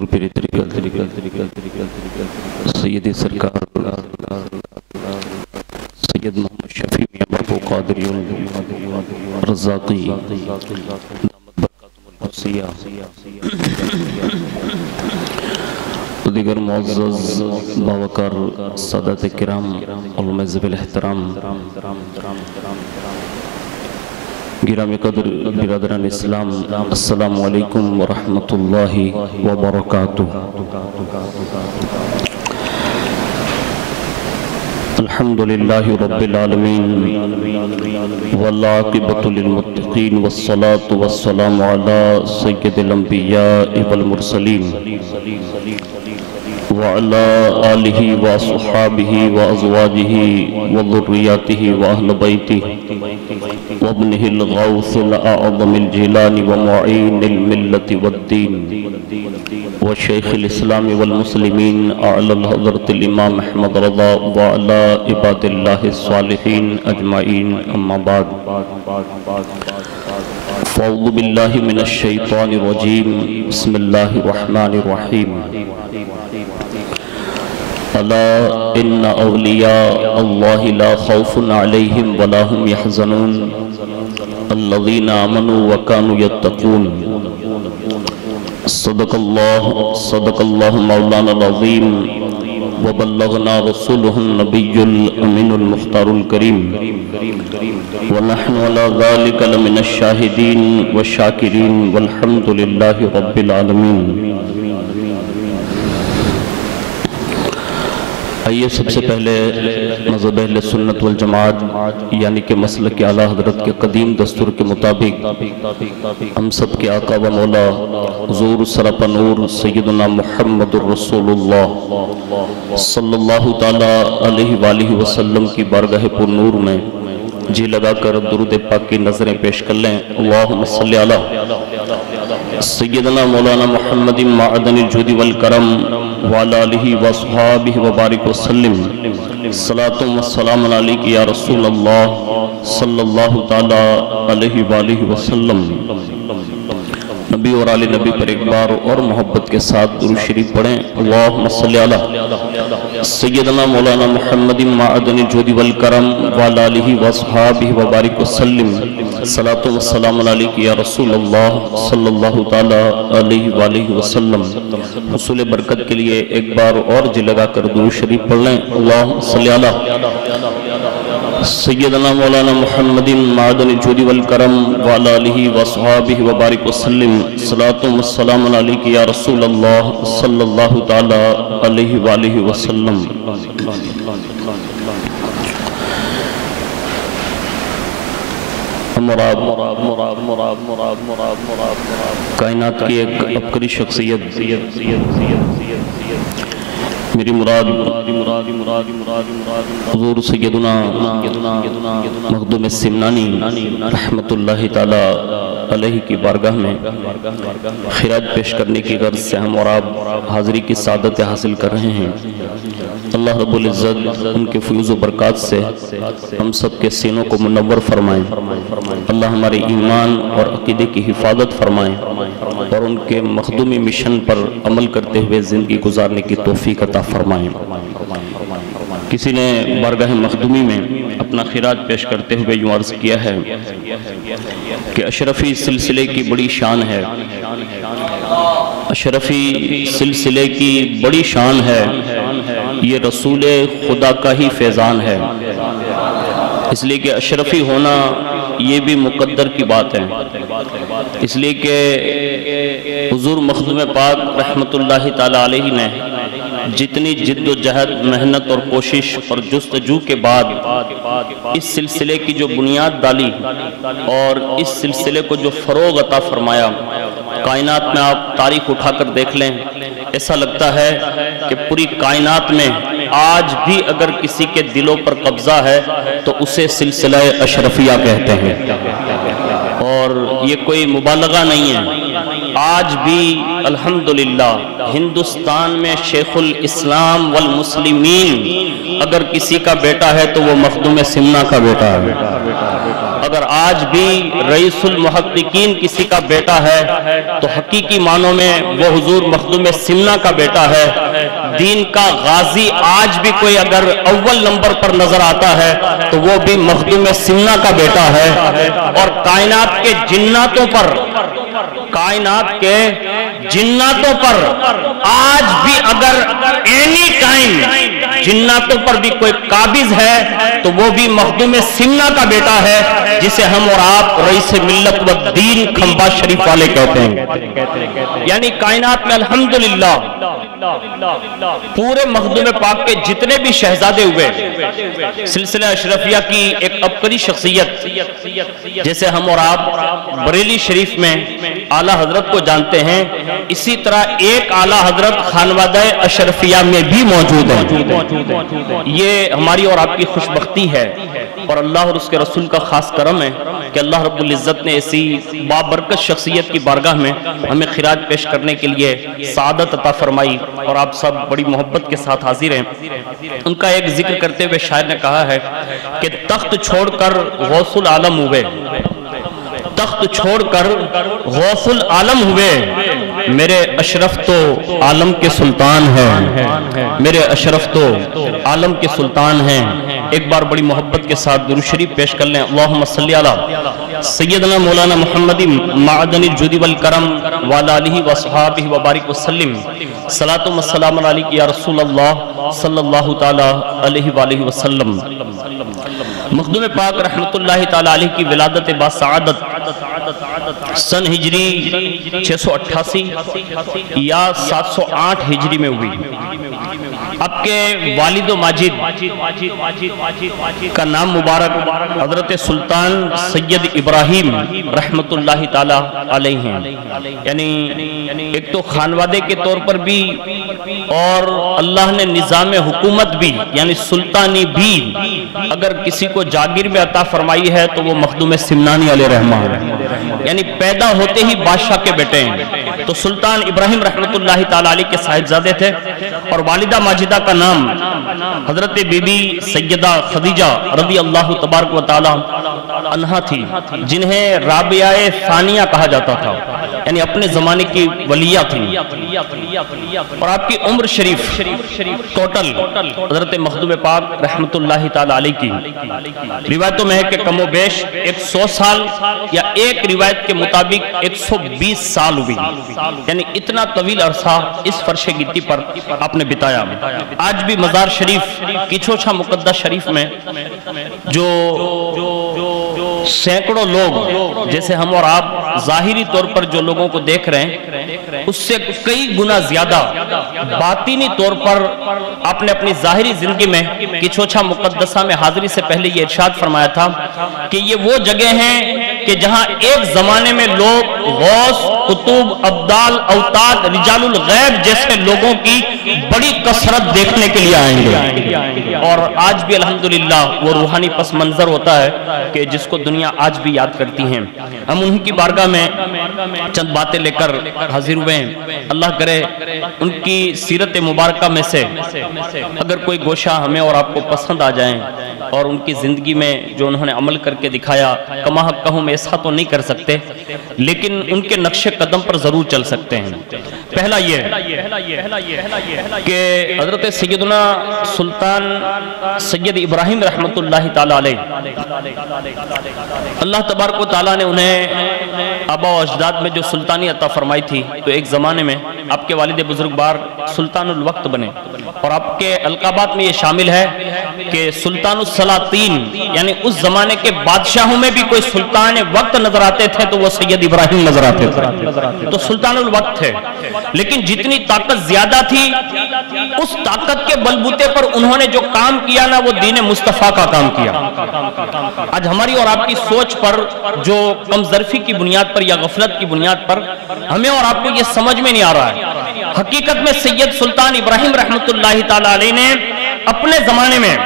حضور پیر طریقہ سید سرکار سید محمد شفیع میاں باپو قادری رزاقی دامت برکاتہم القدسیہ دیگر معزز باوقار سادات کرام علماء ذوی الاحترام گرامی قدر برادران اسلام، السلام علیکم ورحمۃ اللہ وبرکاتہ۔ الحمدللہ رب العالمین والعاقبۃ للمتقین والصلاة والسلام علی سید الانبیاء والمرسلین وعلى آلہ وصحابہ وازواجہ وذریاتہ واہل بیتہ وابنہ الغوث الأعظم الجیلانی ومعین الملت والدین وشیخ الاسلام والمسلمین اعلی الحضرت الامام احمد رضا وعلى عباد اللہ الصالحین اجمعین، اما بعد فاعوذ باللہ من الشیطان الرجیم، بسم اللہ الرحمن الرحیم۔ الا ان اولیاء اللہ لا خوف علیہم ولا هم يحزنون الذین آمنوا وكانوا يتقون۔ صدق اللہ مولانا العظیم وبلغنا رسوله النبی الامین المختار الکریم ونحن على ذلك لمن الشاہدین والشاکرین والحمد للہ رب العالمین۔ آئیے سب سے پہلے مذہب اہل سنت والجماعت یعنی کہ مسلک اعلیٰ حضرت کے قدیم دستور کے مطابق ہم سب کے آقا و مولا حضور سرپ نور سیدنا محمد الرسول اللہ صلی اللہ تعالیٰ علیہ وآلہ وسلم کی بارگاہ پر نور میں جی لگا کر درود پاک کی نظریں پیش کر لیں۔ اللہم صلی علی سیدنا مولانا محمد معدن الجود والکرم وعلی آلہ وصحابہ وبارک وسلم۔ صلاۃ و سلام علیک یا رسول اللہ صلی اللہ تعالی علیہ وآلہ وسلم۔ نبی اور آل نبی پر ایک بار اور محبت کے ساتھ درود شریف پڑھیں۔ اللہم صلی علی سیدنا مولانا محمد معدن الجود والکرم وعلی آلہ وصحابہ وبارک وسلم۔ صلاۃ و سلام علیک یا رسول اللہ صلی اللہ تعالی علیہ وآلہ وسلم۔ حصول برکت کے لیے ایک بار اور جی لگا کر درود شریف پڑھ لیں۔ اللہم صلی علی سیدنا مولانا محمد معدن الجود والکرم وعلی آلہ وصحابہ وبارک وسلم۔ صلاۃ و سلام علیک یا رسول اللہ صلی اللہ تعالی علیہ وآلہ وسلم۔ کائنات کی ایک عبقری شخصیت میری مراد حضور سیدنا مخدوم السمنانی رحمت اللہ تعالی علیہ کی بارگاہ میں خراج پیش کرنے کی غرض سے ہم اور آپ حاضری کی سعادت حاصل کر رہے ہیں۔ اللہ رب العزت ان کے فیوز و برکات سے ہم سب کے سینوں کو منور فرمائیں۔ اللہ ہمارے ایمان اور عقیدے کی حفاظت فرمائیں اور ان کے مخدومی مشن پر عمل کرتے ہوئے زندگی گزارنے کی توفیق عطا فرمائیں۔ کسی نے بارگاہ مخدومی میں اپنا خراج پیش کرتے ہوئے یوں عرض کیا ہے کہ اشرفی سلسلے کی بڑی شان ہے، اشرفی سلسلے کی بڑی شان ہے، یہ رسول خدا کا ہی فیضان ہے۔ اس لیے کہ اشرفی ہونا یہ بھی مقدر کی بات ہے، اس لیے کہ حضور مخدوم پاک رحمت اللہ تعالی علیہ نے جتنی جد و جہد، محنت اور کوشش اور جستجو کے بعد اس سلسلے کی جو بنیاد ڈالی اور اس سلسلے کو جو فروغ عطا فرمایا، کائنات میں آپ تاریخ اٹھا کر دیکھ لیں، ایسا لگتا ہے کہ پوری کائنات میں آج بھی اگر کسی کے دلوں پر قبضہ ہے تو اسے سلسلہ اشرفیہ کہتے ہیں، اور یہ کوئی مبالغہ نہیں ہے۔ آج بھی الحمدللہ ہندوستان میں شیخ الاسلام والمسلمین اگر کسی کا بیٹا ہے تو وہ مخدوم سمنا کا بیٹا ہے۔ اگر آج بھی رئیس المحققین کسی کا بیٹا ہے تو حقیقی معنوں میں وہ حضور مخدوم سمنا کا بیٹا ہے۔ دین کا غازی آج بھی کوئی اگر اول نمبر پر نظر آتا ہے تو وہ بھی مخدوم سمنا کا بیٹا ہے۔ اور کائنات کے جناتوں پر آج بھی اگر اینی ٹائم جناتوں پر بھی کوئی قابض ہے تو وہ بھی مخدوم سمنا کا بیٹا ہے، جسے ہم اور آپ رئیس ملت و دین کھمبا شریف والے کہتے ہیں۔ یعنی کائنات میں الحمدللہ پورے مخدوم پاک کے جتنے بھی شہزادے ہوئے، سلسلہ اشرفیہ کی ایک عبقری شخصیت جیسے ہم اور آپ بریلی شریف میں اعلیٰ حضرت کو جانتے ہیں، اسی طرح ایک اعلیٰ حضرت خانوادہ اشرفیہ میں بھی موجود ہیں۔ یہ ہماری اور آپ کی خوش بختی ہے اور اللہ اور اس کے رسول کا خاص کرم ہے کہ اللہ رب العزت نے ایسی بابرکت شخصیت کی بارگاہ میں ہمیں خراج پیش کرنے کے لیے سعادت عطا فرمائی، اور آپ سب بڑی محبت کے ساتھ حاضر ہیں۔ ان کا ایک ذکر کرتے ہوئے شاعر نے کہا ہے کہ تخت چھوڑ کر غوث العالم ہوئے، تخت چھوڑ کر غوث العالم ہوئے، میرے اشرف تو عالم کے سلطان ہیں، میرے اشرف تو عالم کے سلطان ہیں۔ ایک بار بڑی محبت کے ساتھ درود شریف پیش کر لیں۔ اللہم صلی علی سیدنا مولانا محمد معدن الجود والکرم وعلی آلہ وصحابہ وبارک وسلم۔ صلاۃ و سلام علیک یا رسول اللہ صلی اللہ تعالی علیہ وآلہ وسلم۔ مخدوم پاک رحمت اللہ تعالی علیہ کی ولادت باسعادت سن ہجری 688 یا 708 ہجری میں ہوئی۔ آپ کے والد و ماجد کا نام مبارک حضرت سلطان سید ابراہیم رحمت اللہ تعالی علیہ ہیں۔ یعنی ایک تو خانوادے کے طور پر بھی اور اللہ نے نظام حکومت بھی یعنی سلطانی بھی اگر کسی کو جاگیر میں عطا فرمائی ہے تو وہ مخدوم سمنانی علیہ رحمہ، یعنی پیدا ہوتے ہی بادشاہ کے بیٹے ہیں۔ تو سلطان ابراہیم رحمت اللہ تعالی علیہ کے صاحبزادے تھے، اور والدہ ماجدہ کا نام حضرت بی بی سیدہ خدیجہ رضی اللہ تبارک و تعالی عنہا تھی، جنہیں رابعہ ثانیہ کہا جاتا تھا، یعنی اپنے زمانے کی ولیہ تھی۔ اور آپ کی عمر شریف ٹوٹل حضرت مخدوم پاک رحمت اللہ تعالی علیہ کی روایتوں میں ہے کہ کم و بیش 100 سال یا ایک روایت کے مطابق 120 سال ہوئی، یعنی اتنا طویل عرصہ اس فرش گدی پر آپ نے بتایا۔ آج بھی مزار شریف کچھوچھا مقدس شریف میں جو سینکڑوں لوگ جیسے ہم اور آپ ظاہری طور پر جو لوگوں کو دیکھ رہے ہیں اس سے کئی گنا زیادہ باطینی طور پر آپ نے اپنی ظاہری زندگی میں کچھوچھا مقدسہ میں حاضری سے پہلے یہ ارشاد فرمایا تھا کہ یہ وہ جگہ ہیں کہ جہاں ایک زمانے میں لوگ غوث، قطب، ابدال، اوتاد، رجال الغیب جیسے لوگوں کی بڑی کثرت دیکھنے کے لیے آئیں گے، اور آج بھی الحمدللہ وہ روحانی پس منظر ہوتا ہے کہ جس کو دنیا آج بھی یاد کرتی ہیں۔ ہم انہی کی بارگاہ میں چند باتیں لے کر حاضر ہوئے ہیں۔ اللہ کرے ان کی سیرت مبارکہ میں سے اگر کوئی گوشہ ہمیں اور آپ کو پسند آ جائیں، اور ان کی زندگی میں جو انہوں نے عمل کر کے دکھایا، کما حق کہوں میں ایسا تو نہیں کر سکتے لیکن ان کے نقش قدم پر ضرور چل سکتے ہیں۔ پہلا یہ کہ حضرت سیدنا سلطان سید ابراہیم رحمت اللہ تعالی علیہ، اللہ تبارک و تعالیٰ نے انہیں آبا و اجداد میں جو سلطانی عطا فرمائی تھی، تو ایک زمانے میں آپ کے والد بزرگ بار سلطان الوقت بنے، اور آپ کے القابات میں یہ شامل ہے کہ سلطان السلاطین، یعنی اس زمانے کے بادشاہوں میں بھی کوئی سلطان وقت نظر آتے تھے تو وہ سید ابراہیم نظر آتے تھے، تو سلطان الوقت تھے۔ لیکن جتنی طاقت زیادہ تھی اس طاقت کے بلبوتے پر انہوں نے جو کام کیا نا وہ دین مصطفیٰ کا کام کیا۔ آج ہماری اور آپ کی سوچ پر جو کم ظرفی کی بنیاد پر یا غفلت کی بنیاد پر ہمیں اور آپ کو یہ سمجھ میں نہیں آ رہا ہے، حقیقت میں سید سلطان ابراہیم رحمت اللہ تعالی علیہ نے اپنے زمانے میں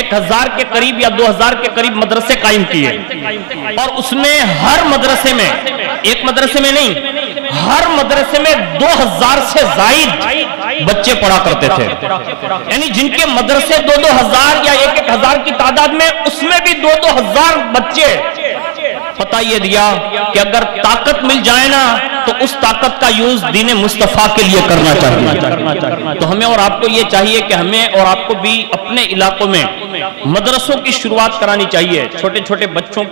1000 کے قریب یا 2000 کے قریب مدرسے قائم کیے، اور اس میں ہر مدرسے میں، ایک مدرسے میں نہیں، ہر مدرسے میں 2000 سے زائد بچے پڑھا کرتے تھے، یعنی جن کے مدرسے 2-2 ہزار یا 1-1 ہزار کی تعداد میں، اس میں بھی 2-2 ہزار بچے پتہ یہ دیا کہ اگر طاقت مل جائے نا تو اس طاقت کا یوز دین مصطفیٰ کے لیے کرنا چاہیے۔ تو ہمیں اور آپ کو یہ چاہیے کہ ہمیں اور آپ کو بھی اپنے علاقوں میں مدرسوں کی شروعات کرانی چاہیے، چھوٹے چھوٹے بچوں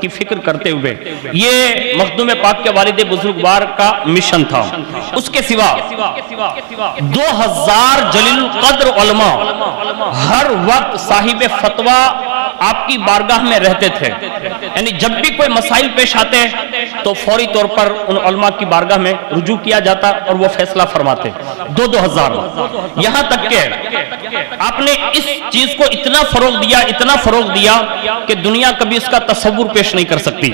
کی فکر کرتے ہوئے۔ یہ مخدوم پاک کے والد بزرگوار کا مشن تھا۔ اس کے سوا 2000 جلیل القدر علماء ہر وقت صاحب فتویٰ آپ کی بارگاہ میں رہتے تھے، یعنی جب بھی کوئی مسائل پیش آتے تو فوری طور پر ان علماء کی بارگاہ میں رجوع کیا جاتا اور وہ فیصلہ فرماتے۔ 2000 یہاں تک کہ آپ نے اس چیز کو اتنا فروغ دیا کہ دنیا کبھی اس کا تصور پیش نہیں کر سکتی۔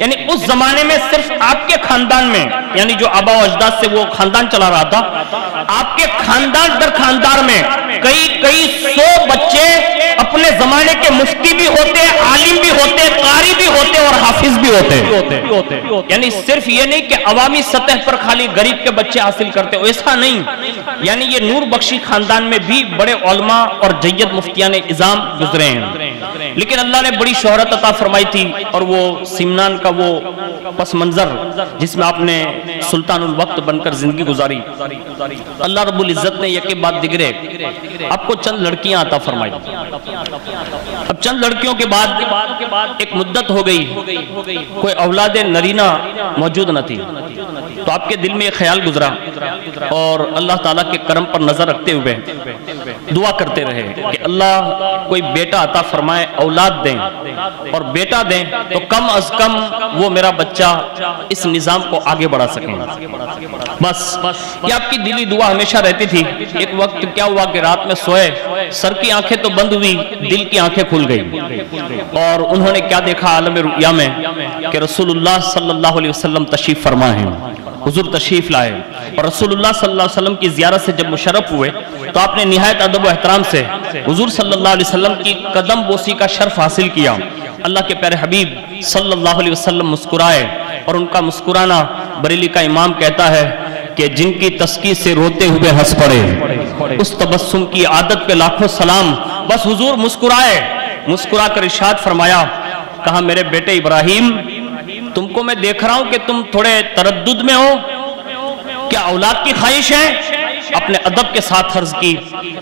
یعنی اس زمانے میں صرف آپ کے خاندان میں، یعنی جو آبا و اجداد سے وہ خاندان چلا رہا تھا، آپ کے خاندان در خاندان میں کئی 100 بچے اپنے زمانے کے مفتی بھی ہوتے، عالم بھی ہوتے، قاری بھی ہوتے اور حافظ بھی ہوتے۔ یعنی صرف یہ نہیں کہ عوامی سطح پر خالی غریب کے بچے حاصل کرتے، ایسا نہیں، یعنی یہ نور بخشی خاندان میں بھی بڑے علماء اور جید مفتیان اعظام گزرے ہیں۔ لیکن اللہ نے بڑی شہرت عطا فرمائی تھی، اور وہ سمنان کا وہ پس منظر جس میں آپ نے سلطان الوقت بن کر زندگی گزاری، اللہ رب العزت نے یکی بعد دیگرے آپ کو چند لڑکیاں عطا فرمائی۔ اب چند لڑکیوں کے بعد ایک مدت ہو گئی، کوئی اولاد نرینہ موجود نہ تھی، تو آپ کے دل میں ایک خیال گزرا اور اللہ تعالیٰ کے کرم پر نظر رکھتے ہوئے دعا کرتے رہے کہ اللہ کوئی بیٹا عطا فرمائے، اولاد دیں، اور بیٹا دیں تو کم از کم وہ میرا بچہ اس نظام کو آگے بڑھا سکیں۔ بس یہ آپ کی دلی دعا ہمیشہ رہتی تھی۔ ایک وقت کیا ہوا کہ رات میں سوئے، سر کی آنکھیں تو بند ہوئی، دل کی آنکھیں کھل گئی، اور انہوں نے کیا دیکھا عالم رؤیا میں کہ رسول اللہ صلی اللہ علیہ وسلم تشریف فرما ہیں، حضور تشریف لائے، اور رسول اللہ صلی اللہ علیہ وسلم کی زیارت سے جب مشرف ہوئے تو آپ نے نہایت ادب و احترام سے حضور صلی اللہ علیہ وسلم کی قدم بوسی کا شرف حاصل کیا۔ اللہ کے پیارے حبیب صلی اللہ علیہ وسلم مسکرائے، اور ان کا مسکرانا بریلی کا امام کہتا ہے کہ جن کی تسکی سے روتے ہوئے ہنس پڑے، اس تبسم کی عادت پہ لاکھوں سلام۔ بس حضور مسکرائے، مسکرا کر ارشاد فرمایا، کہا میرے بیٹے ابراہیم، تم کو میں دیکھ رہا ہوں کہ تم تھوڑے تردد میں ہو، کیا اولاد کی خواہش ہے؟ اپنے ادب کے ساتھ عرض کی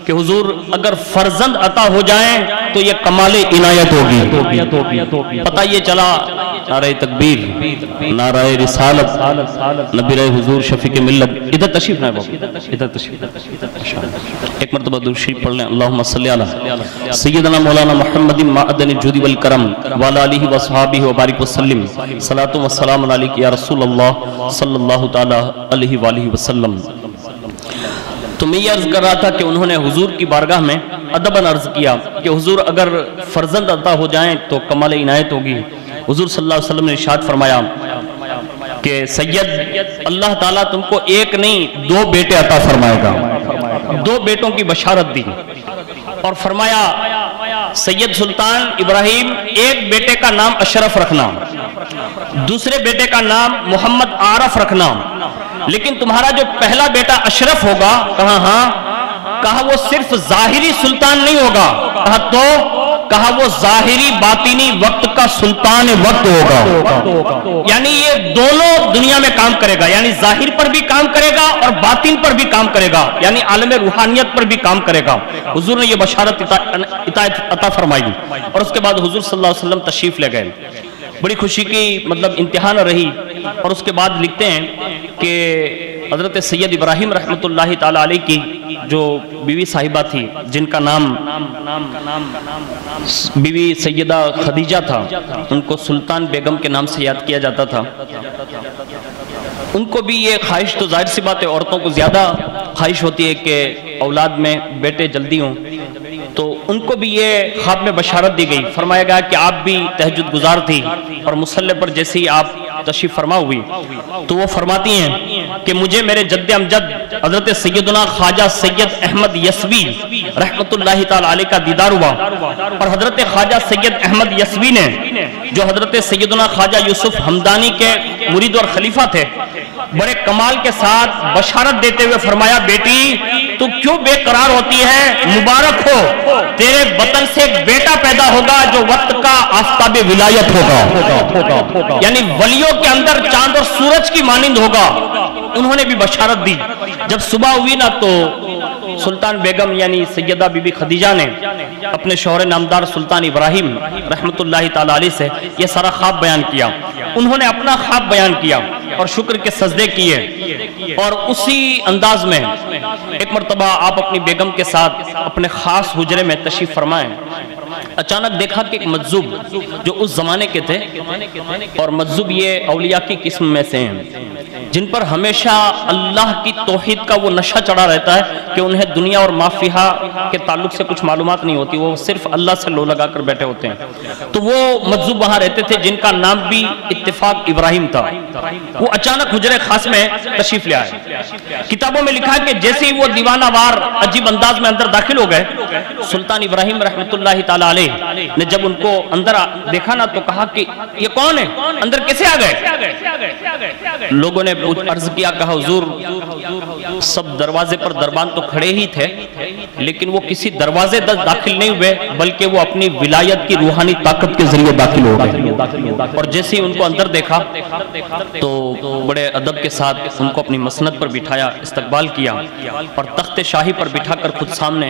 کہ حضور اگر فرزند عطا ہو جائیں تو یہ کمال عنایت ہوگی۔ پتہ یہ چلا نعرہ تکبیر، نعرہ رسالت، نبی رہے حضور شفیق ملت۔ ادھر تشریف نہ ادھر تشریف، ایک مرتبہ درود شریف پڑھ لیں۔ اللہم صلی علی سیدنا مولانا محمد معدن الجود والکرم وعلی آلہ وصحابہ وبارک وسلم، صلاۃ و سلام علیک یا رسول اللہ صلی اللہ تعالی علیہ وآلہ وسلم۔ تو میں یہ عرض کر رہا تھا کہ انہوں نے حضور کی بارگاہ میں ادباً عرض کیا کہ حضور اگر فرزند عطا ہو جائیں تو کمال عنایت ہوگی۔ حضور صلی اللہ علیہ وسلم نے ارشاد فرمایا کہ سید اللہ تعالیٰ تم کو ایک نہیں 2 بیٹے عطا فرمائے گا۔ 2 بیٹوں کی بشارت دی اور فرمایا سید سلطان ابراہیم ایک بیٹے کا نام اشرف رکھنا، دوسرے بیٹے کا نام محمد عارف رکھنا، لیکن تمہارا جو پہلا بیٹا اشرف ہوگا، کہا ہاں، کہا وہ صرف ظاہری سلطان نہیں ہوگا، کہا تو، کہا وہ ظاہری باطنی وقت کا سلطان وقت ہوگا۔ یعنی یہ دونوں دنیا میں کام کرے گا، یعنی ظاہر پر بھی کام کرے گا اور باطن پر بھی کام کرے گا، یعنی عالم روحانیت پر بھی کام کرے گا۔ حضور نے یہ بشارت عطا فرمائی، اور اس کے بعد حضور صلی اللہ علیہ وسلم تشریف لے گئے۔ بڑی خوشی کی امتحان رہی، اور اس کے بعد لکھتے ہیں کہ حضرت سید ابراہیم رحمت اللہ تعالیٰ علیہ کی جو بیوی صاحبہ تھی، جن کا نام بیوی سیدہ خدیجہ تھا، ان کو سلطان بیگم کے نام سے یاد کیا جاتا تھا۔ ان کو بھی یہ خواہش، تو ظاہر سی بات ہے عورتوں کو زیادہ خواہش ہوتی ہے کہ اولاد میں بیٹے جلدی ہوں، تو ان کو بھی یہ خواب میں بشارت دی گئی۔ فرمایا گیا کہ آپ بھی تہجد گزار تھی، اور مصلی پر جیسے ہی آپ تشریف فرما ہوئی تو وہ فرماتی ہیں کہ مجھے میرے جد امجد حضرت سیدنا خواجہ سید احمد یسوی رحمت اللہ تعالی علیہ کا دیدار ہوا، اور حضرت خواجہ سید احمد یسوی نے جو حضرت سیدنا خواجہ یوسف ہمدانی کے مرید اور خلیفہ تھے، بڑے کمال کے ساتھ بشارت دیتے ہوئے فرمایا بیٹی تو کیوں بے قرار ہوتی ہے؟ مبارک ہو، تیرے بطن سے ایک بیٹا پیدا ہوگا جو وقت کا آفتاب ولایت ہوگا، یعنی ولیوں کے اندر چاند اور سورج کی مانند ہوگا۔ انہوں نے بھی بشارت دی۔ جب صبح ہوئی نا تو سلطان بیگم یعنی سیدہ بی بی خدیجہ نے اپنے شوہر نامدار سلطان ابراہیم رحمت اللہ تعالی علیہ سے یہ سارا خواب بیان کیا۔ انہوں نے اپنا خواب بیان کیا اور شکر کے سجدے کیے، اور اسی انداز میں ایک مرتبہ آپ اپنی بیگم کے ساتھ اپنے خاص حجرے میں تشریف فرمائیں۔ اچانک دیکھا کہ ایک مجذوب جو اس زمانے کے تھے، اور مجذوب یہ اولیاء کی قسم میں سے ہیں جن پر ہمیشہ اللہ کی توحید کا وہ نشہ چڑھا رہتا ہے کہ انہیں دنیا اور ما فیہا کے تعلق سے کچھ معلومات نہیں ہوتی، وہ صرف اللہ سے لو لگا کر بیٹھے ہوتے ہیں۔ تو وہ مجذوب وہاں رہتے تھے جن کا نام بھی اتفاق ابراہیم تھا۔ وہ اچانک حجرے خاص میں تشریف لے آئے۔ کتابوں میں لکھا ہے کہ جیسے ہی وہ دیوانہ وار عجیب انداز میں اندر داخل ہو گئے، سلطان ابراہیم رحمت اللہ تعالی علیہ نے جب ان کو اندر دیکھا نا تو کہا کہ یہ کون ہے، اندر کیسے آ گئے؟ لوگوں نے عرض کیا، کہا حضور سب دروازے پر دربان تو کھڑے ہی تھے، لیکن وہ کسی دروازے داخل نہیں ہوئے بلکہ وہ اپنی ولایت کی روحانی طاقت کے ذریعے داخل ہو گئے۔ اور جیسے ہی ان کو اندر دیکھا تو بڑے ادب کے ساتھ ان کو اپنی مسند پر بٹھایا، استقبال کیا، اور تخت شاہی پر بٹھا کر خود سامنے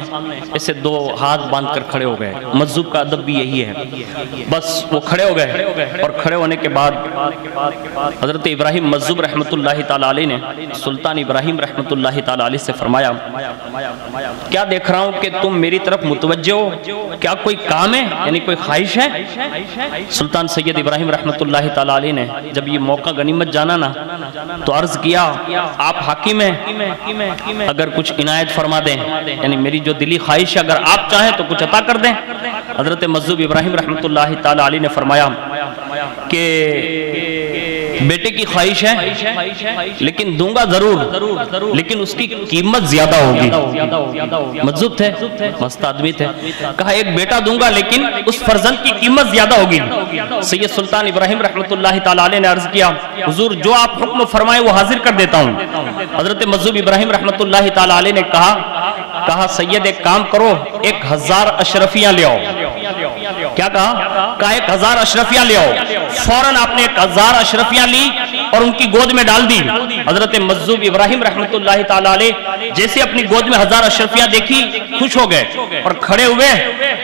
ایسے دو ہاتھ باندھ کر کھڑے ہو گئے۔ مجذوب کا ادب بھی یہی ہے۔ بس وہ کھڑے ہو گئے، اور کھڑے ہونے کے بعد حضرت ابراہیم مجذوب رحمت اللہ تعالی علیہ نے سلطان ابراہیم رحمت اللہ تعالی علیہ سے فرمایا، کیا دیکھ رہا ہوں کہ تم میری طرف متوجہ ہو، کیا کوئی کام ہے، یعنی کوئی خواہش ہے؟ سلطان سید ابراہیم رحمت اللہ تعالی علیہ نے جب یہ موقع غنیمت جانا نا تو عرض کیا، آپ حاکم ہیں، اگر کچھ عنایت فرما دیں، یعنی میری جو دلی خواہش ہے اگر آپ چاہیں تو کچھ عطا کر دیں۔ حضرت مجذوب ابراہیم رحمت اللہ تعالی علیہ نے فرمایا کہ بیٹے کی خواہش ہے لیکن دوں گا ضرور، لیکن اس کی قیمت زیادہ ہوگی۔ مجذوب تھے، مست آدمی تھے، کہا ایک بیٹا دوں گا لیکن اس فرزند کی قیمت زیادہ ہوگی۔ سید سلطان ابراہیم رحمت اللہ تعالی علیہ نے عرض کیا، حضور جو آپ حکم فرمائے وہ حاضر کر دیتا ہوں۔ حضرت مجذوب ابراہیم رحمت اللہ تعالی علیہ نے کہا سید ایک کام کرو، 1000 اشرفیاں لے آؤ۔ کیا کہا؟ 1000 اشرفیاں لے آؤ۔ فوراً آپ نے 1000 اشرفیاں لی اور ان کی گود میں ڈال دی۔ حضرت مجذوب ابراہیم رحمت اللہ تعالی علیہ جیسے اپنی گود میں 1000 اشرفیاں دیکھی خوش ہو گئے اور کھڑے ہوئے،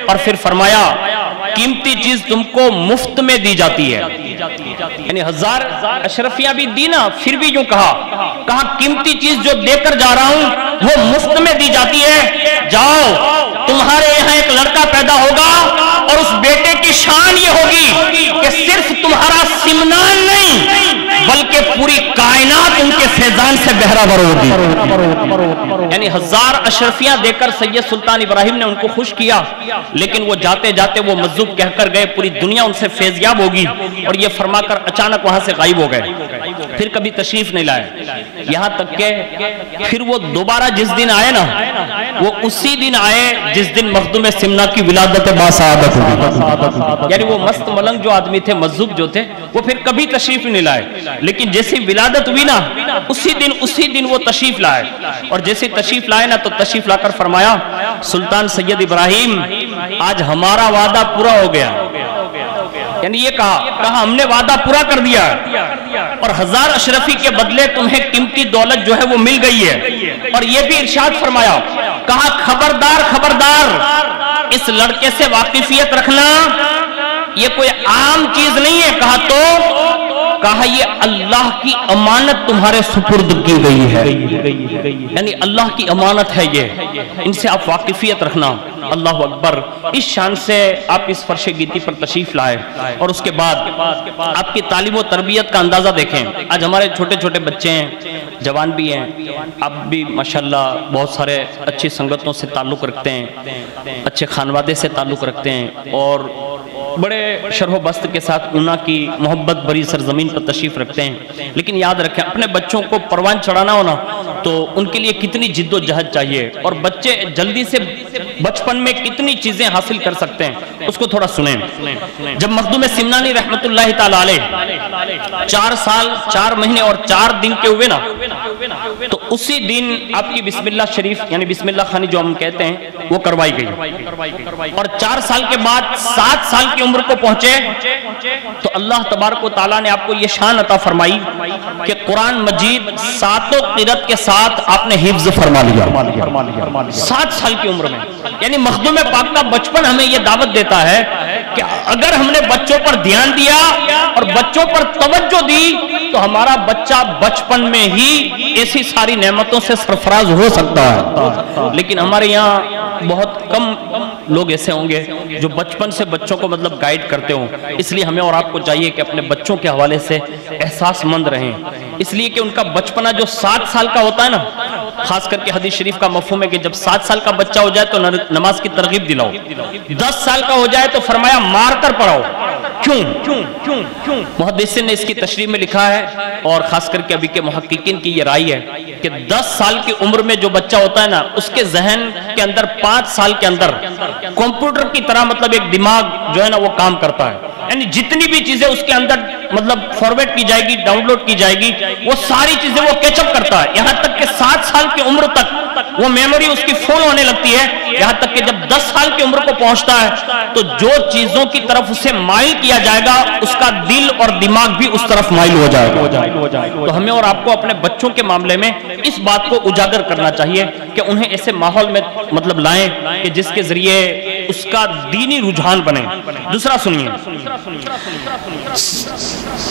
اور پھر فرمایا قیمتی چیز تم کو مفت میں دی جاتی ہے، یعنی 1000 اشرفیاں بھی دی نا، پھر بھی یوں کہا قیمتی چیز جو دے کر جا رہا ہوں وہ مفت میں دی جاتی ہے، جاؤ تمہارے یہاں ایک لڑکا پیدا ہوگا اور اس بیٹے کی شان یہ ہوگی کہ صرف تمہارا سمنان نہیں بلکہ پوری کائنات ان کے فیضان سے بہرہ ہوگی۔ یعنی 1000 اشرفیاں دے کر سید سلطان ابراہیم نے ان کو خوش کیا، لیکن وہ جاتے جاتے وہ مجذوب کہہ کر گئے پوری دنیا ان سے فیضیاب ہوگی، اور یہ فرما کر اچانک وہاں سے غائب ہو گئے، پھر کبھی تشریف نہیں لائے۔ یہاں تک کہ پھر وہ دوبارہ جس دن آئے نا وہ اسی دن آئے جس دن مخدوم سمنا کی ولادت باسعادت ہوئی، یعنی وہ مست ملنگ جو آدمی تھے، مجذوب جو تھے، وہ پھر کبھی تشریف نہیں لائے، لیکن جیسے ولادت ہوئی نا اسی دن وہ تشریف لائے، اور جیسے تشریف لائے نا تو تشریف لا کر فرمایا سلطان سید ابراہیم آج ہمارا وعدہ پورا ہو گیا، یعنی یہ کہا ہم نے وعدہ پورا کر دیا، اور 1000 اشرفی کے بدلے تمہیں قیمتی دولت جو ہے وہ مل گئی ہے۔ اور یہ بھی ارشاد فرمایا، کہا خبردار اس لڑکے سے واقفیت رکھنا، یہ کوئی عام چیز نہیں ہے، کہا یہ اللہ کی امانت تمہارے سپرد کی گئی ہے، یعنی اللہ کی امانت ہے یہ، ان سے آپ واقفیت رکھنا۔ اللہ اکبر، اس شان سے آپ اس فرش گیتی پر تشریف لائے، اور اس کے بعد آپ کی تعلیم و تربیت کا اندازہ دیکھیں۔ آج ہمارے چھوٹے چھوٹے بچے ہیں، جوان بھی ہیں، آپ بھی ماشاءاللہ بہت سارے اچھی سنگتوں سے تعلق رکھتے ہیں، اچھے خانوادے سے تعلق رکھتے ہیں، اور بڑے شرح و بست کے ساتھ اونا کی محبت بری سرزمین پر تشریف رکھتے ہیں، لیکن یاد رکھیں اپنے بچوں کو پروان چڑھانا ہونا تو ان کے لیے کتنی جد و جہد چاہیے، اور بچے جلدی سے بچپن میں کتنی چیزیں حاصل کر سکتے ہیں اس کو تھوڑا سنیں۔ جب مخدوم سمنانی رحمت اللہ تعالی علیہ 4 سال 4 مہینے اور 4 دن کے ہوئے نا تو اسی دن آپ کی بسم اللہ شریف یعنی بسم اللہ خانی جو ہم کہتے ہیں وہ کروائی گئی، اور 4 سال کے بعد 7 سال کی عمر کو پہنچے تو اللہ تبارک و تعالیٰ نے آپ کو یہ شان عطا فرمائی کہ قرآن مجید 7 قرات کے ساتھ آپ نے حفظ فرما لیا 7 سال کی عمر میں۔ یعنی مخدوم پاک کا بچپن ہمیں یہ دعوت دیتا ہے کہ اگر ہم نے بچوں پر دھیان دیا اور بچوں پر توجہ دی تو ہمارا بچہ بچپن میں ہی ایسی ساری نعمتوں سے سرفراز ہو سکتا ہے۔ لیکن ہمارے یہاں بہت کم لوگ ایسے ہوں گے جو بچپن سے بچوں کو مطلب گائیڈ کرتے ہوں، اس لیے ہمیں اور آپ کو چاہیے کہ اپنے بچوں کے حوالے سے احساس مند رہیں، اس لیے کہ ان کا بچپنا جو 7 سال کا ہوتا ہے نا، خاص کر کے حدیث شریف کا مفہوم ہے کہ جب 7 سال کا بچہ ہو جائے تو نماز کی ترغیب دلاؤ، 10 سال کا ہو جائے تو فرمایا مار کر پڑھاؤ۔ کیوں؟ محدثین نے اس کی تشریح میں لکھا ہے، اور خاص کر کے ابھی کے محققین کی یہ رائے ہے کہ 10 سال کی عمر میں جو بچہ ہوتا ہے نا، اس کے ذہن کے اندر 5 سال کے اندر کمپیوٹر کی طرح مطلب ایک دماغ جو ہے نا وہ کام کرتا ہے، یعنی جتنی بھی چیزیں اس کے اندر مطلب فارورڈ کی جائے گی، ڈاؤن لوڈ کی جائے گی، وہ ساری چیزیں وہ کیچ اپ کرتا ہے، یہاں تک کہ 7 سال کی عمر تک وہ میموری اس کی فل ہونے لگتی ہے، یہاں تک کہ جب 10 سال کی عمر کو پہنچتا ہے تو جو چیزوں کی طرف اسے مائل کیا جائے گا اس کا دل اور دماغ بھی اس طرف مائل ہو جائے گا۔ تو ہمیں اور آپ کو اپنے بچوں کے معاملے میں اس بات کو اجاگر کرنا چاہیے کہ انہیں ایسے ماحول میں مطلب لائیں کہ جس کے ذریعے اس کا دینی رجحان بنے۔ دوسرا سنیے،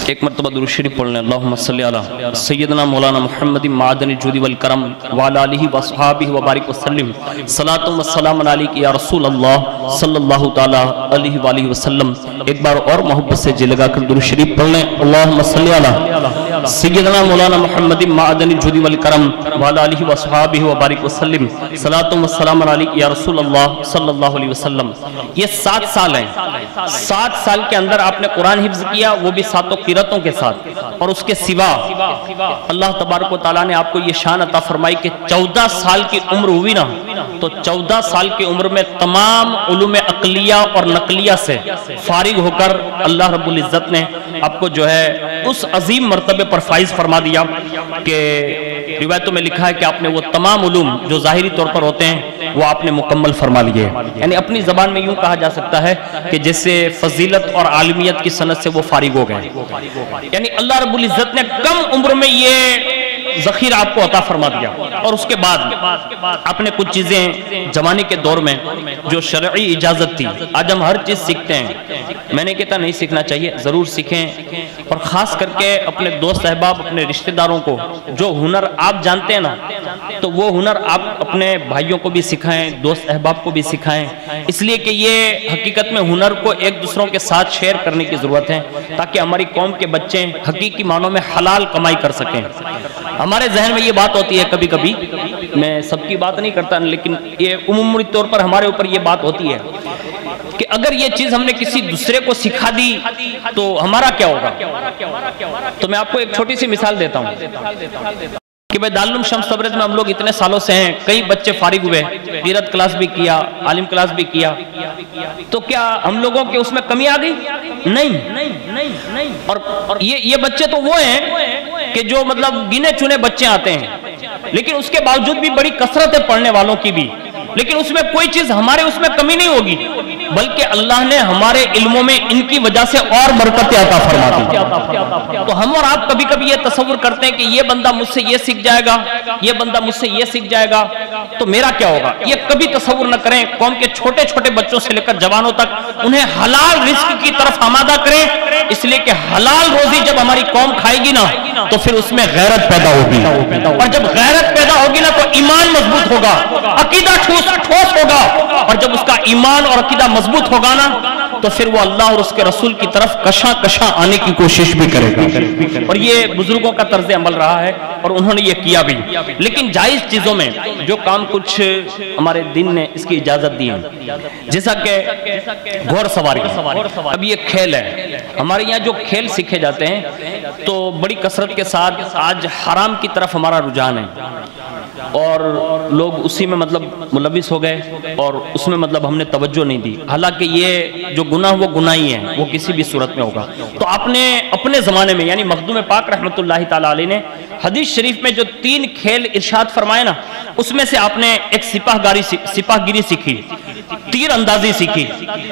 ایک مرتبہ درود شریف پڑھ لیں، اللہم صلی علی سیدنا مولانا محمد معدن الجود والکرم وعلی آلہ واصحابہ وبارک وسلم، صلاۃ و سلام علیک یا رسول اللہ صلی اللہ تعالی علیہ وآلہ وسلم۔ ایک بار اور محبت سے جی لگا کر درود شریف پڑھ لیں، اللہم صلی علی سیدنا مولانا محمد معدن الجود والکرم وعلی آلہ واصحابہ وبارک وسلم، صلاۃ و سلام علیک یا رسول اللہ صلی اللہ علیہ وسلم۔ یہ 7 سال ہیں، 7 سال کے اندر آپ نے قرآن حفظ کیا، وہ بھی 7 قراتوں کے ساتھ، اور اس کے سوا اللہ تبارک و تعالیٰ نے آپ کو یہ شان عطا فرمائی کہ 14 سال کی عمر ہوئی نا، تو 14 سال کی عمر میں تمام علوم عقلیہ اور نقلیہ سے فارغ ہو کر اللہ رب العزت نے آپ کو جو ہے اس عظیم مرتبے پر فائز فرما دیا کہ روایتوں میں لکھا ہے کہ آپ نے وہ تمام علوم جو ظاہری طور پر ہوتے ہیں وہ آپ نے مکمل فرما لیے، یعنی اپنی زبان میں یوں کہا جا سکتا ہے کہ جیسے فضیلت اور عالمیت کی سند سے وہ فارغ ہو گئے، یعنی اللہ رب العزت نے کم عمر میں یہ ذخیرہ آپ کو عطا فرما دیا۔ اور اس کے بعد آپ نے کچھ چیزیں جوانی کے دور میں جو شرعی اجازت تھی، آج ہم ہر چیز سیکھتے ہیں، میں نے کہتا نہیں سیکھنا چاہیے، ضرور سیکھیں، اور خاص کر کے اپنے دوست احباب، اپنے رشتہ داروں کو جو ہنر آپ جانتے ہیں نا، تو وہ ہنر آپ اپنے بھائیوں کو بھی سکھائیں، دوست احباب کو بھی سکھائیں، اس لیے کہ یہ حقیقت میں ہنر کو ایک دوسروں کے ساتھ شیئر کرنے کی ضرورت ہے تاکہ ہماری قوم کے بچے حقیقی معنوں میں حلال کمائی کر سکیں۔ ہمارے ذہن میں یہ بات ہوتی ہے کبھی کبھی، میں سب کی بات نہیں کرتا لیکن یہ عمومی طور پر ہمارے اوپر یہ بات ہوتی ہے کہ اگر یہ چیز ہم نے کسی دوسرے کو سکھا دی تو ہمارا کیا ہوگا۔ تو میں آپ کو ایک چھوٹی سی مثال دیتا ہوں کہ بھئی دارالعلوم شمس تبریز میں ہم لوگ اتنے سالوں سے ہیں، کئی بچے فارغ ہوئے، قرات کلاس بھی کیا، عالم کلاس بھی کیا، تو کیا ہم لوگوں کے اس میں کمی آ گئی؟ نہیں۔ اور یہ بچے تو وہ ہیں کہ جو مطلب گنے چنے بچے آتے ہیں، لیکن اس کے باوجود بھی بڑی کثرت ہے پڑھنے والوں کی بھی، لیکن اس میں کوئی چیز ہمارے اس میں کمی نہیں ہوگی، بلکہ اللہ نے ہمارے علموں میں ان کی وجہ سے اور برکت عطا فرما دی۔ تو ہم اور آپ کبھی کبھی یہ تصور کرتے ہیں کہ یہ بندہ مجھ سے یہ سیکھ جائے گا، یہ بندہ مجھ سے یہ سیکھ جائے گا، تو میرا کیا ہوگا؟ یہ کبھی تصور نہ کریں۔ قوم کے چھوٹے چھوٹے بچوں سے لے کر جوانوں تک انہیں حلال رزق کی طرف آمادہ کریں، اس لیے کہ حلال روزی جب ہماری قوم کھائے گی نا تو پھر اس میں غیرت پیدا ہوگی، اور جب غیرت پیدا ہوگی نا تو ایمان مضبوط ہوگا، عقیدہ ٹھوس ہوگا، اور جب اس کا ایمان اور عقیدہ مضبوط ہوگا نا تو پھر وہ اللہ اور اس کے رسول کی طرف کشاں آنے کی کوشش بھی کرے گا۔ اور یہ بزرگوں کا طرز عمل رہا ہے اور انہوں نے یہ کیا بھی۔ لیکن جائز چیزوں میں جو کام کچھ ہمارے دین نے اس کی اجازت دی ہے، جیسا کہ گھوڑ سواری، اب یہ کھیل ہے، ہمارے یہاں جو کھیل سیکھے جاتے ہیں تو بڑی کثرت کے ساتھ آج حرام کی طرف ہمارا رجحان ہے۔ اور لوگ اسی میں مطلب ملوث ہو گئے اور اس میں مطلب ہم نے توجہ نہیں دی، حالانکہ یہ جو گناہ وہ گناہ ہی ہے، وہ کسی بھی صورت میں ہوگا۔ تو آپ نے اپنے زمانے میں یعنی مخدوم پاک رحمت اللہ تعالیٰ علیہ نے حدیث شریف میں جو 3 کھیل ارشاد فرمائے نا، اس میں سے آپ نے ایک سپاہ گیری سیکھی، تیر اندازی سیکھی،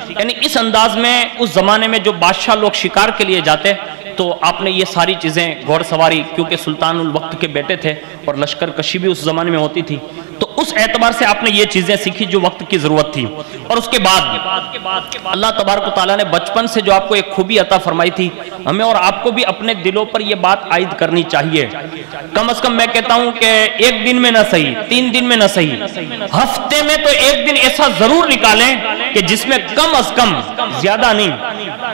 یعنی اس انداز میں اس زمانے میں جو بادشاہ لوگ شکار کے لیے جاتے تو آپ نے یہ ساری چیزیں، گھوڑ سواری، کیونکہ سلطان الوقت کے بیٹے تھے اور لشکر کشی بھی اس زمانے میں ہوتی تھی، تو اس اعتبار سے آپ نے یہ چیزیں سیکھی جو وقت کی ضرورت تھی۔ اور اس کے بعد اللہ تبارک و تعالیٰ نے بچپن سے جو آپ کو ایک خوبی عطا فرمائی تھی، ہمیں اور آپ کو بھی اپنے دلوں پر یہ بات عائد کرنی چاہیے۔ کم از کم میں کہتا ہوں کہ 1 دن میں نہ صحیح، 3 دن میں نہ صحیح، ہفتے میں تو 1 دن ایسا ضرور نکالیں کہ جس میں کم از کم، زیادہ نہیں،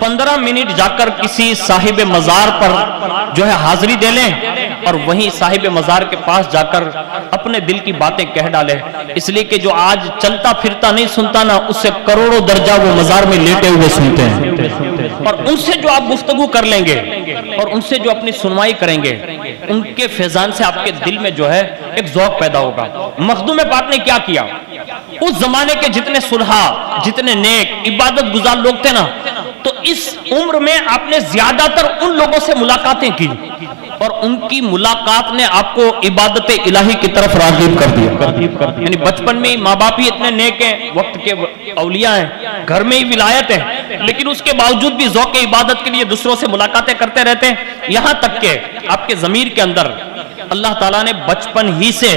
15 منٹ جا کر کسی صاحب مزار پر جو ہے حاضری دے لیں اور وہیں صاحب مزار کے پاس جا کر اپنے دل کی باتیں کہہ ڈالیں، اس لیے کہ جو آج چلتا پھرتا نہیں سنتا نا، اس سے کروڑوں درجہ وہ مزار میں لیٹے ہوئے سنتے ہیں، اور ان سے جو آپ گفتگو کر لیں گے اور ان سے جو اپنی سنوائی کریں گے، ان کے فیضان سے آپ کے دل میں جو ہے ایک ذوق پیدا ہوگا۔ مخدوم پاک نے کیا کیا؟ اس زمانے کے جتنے صلحاء، جتنے نیک عبادت گزار لوگ تھے نا، تو اس عمر میں آپ نے زیادہ تر ان لوگوں سے ملاقاتیں کی اور ان کی ملاقات نے آپ کو عبادت الہی کی طرف راغب کر دیا۔ یعنی بچپن میں ماں باپ ہی اتنے نیک ہیں، وقت کے اولیاء ہیں، گھر میں ہی ولایت ہے، لیکن اس کے باوجود بھی ذوق عبادت کے لیے دوسروں سے ملاقاتیں کرتے رہتے ہیں، یہاں تک کہ آپ کے ضمیر کے اندر اللہ تعالیٰ نے بچپن ہی سے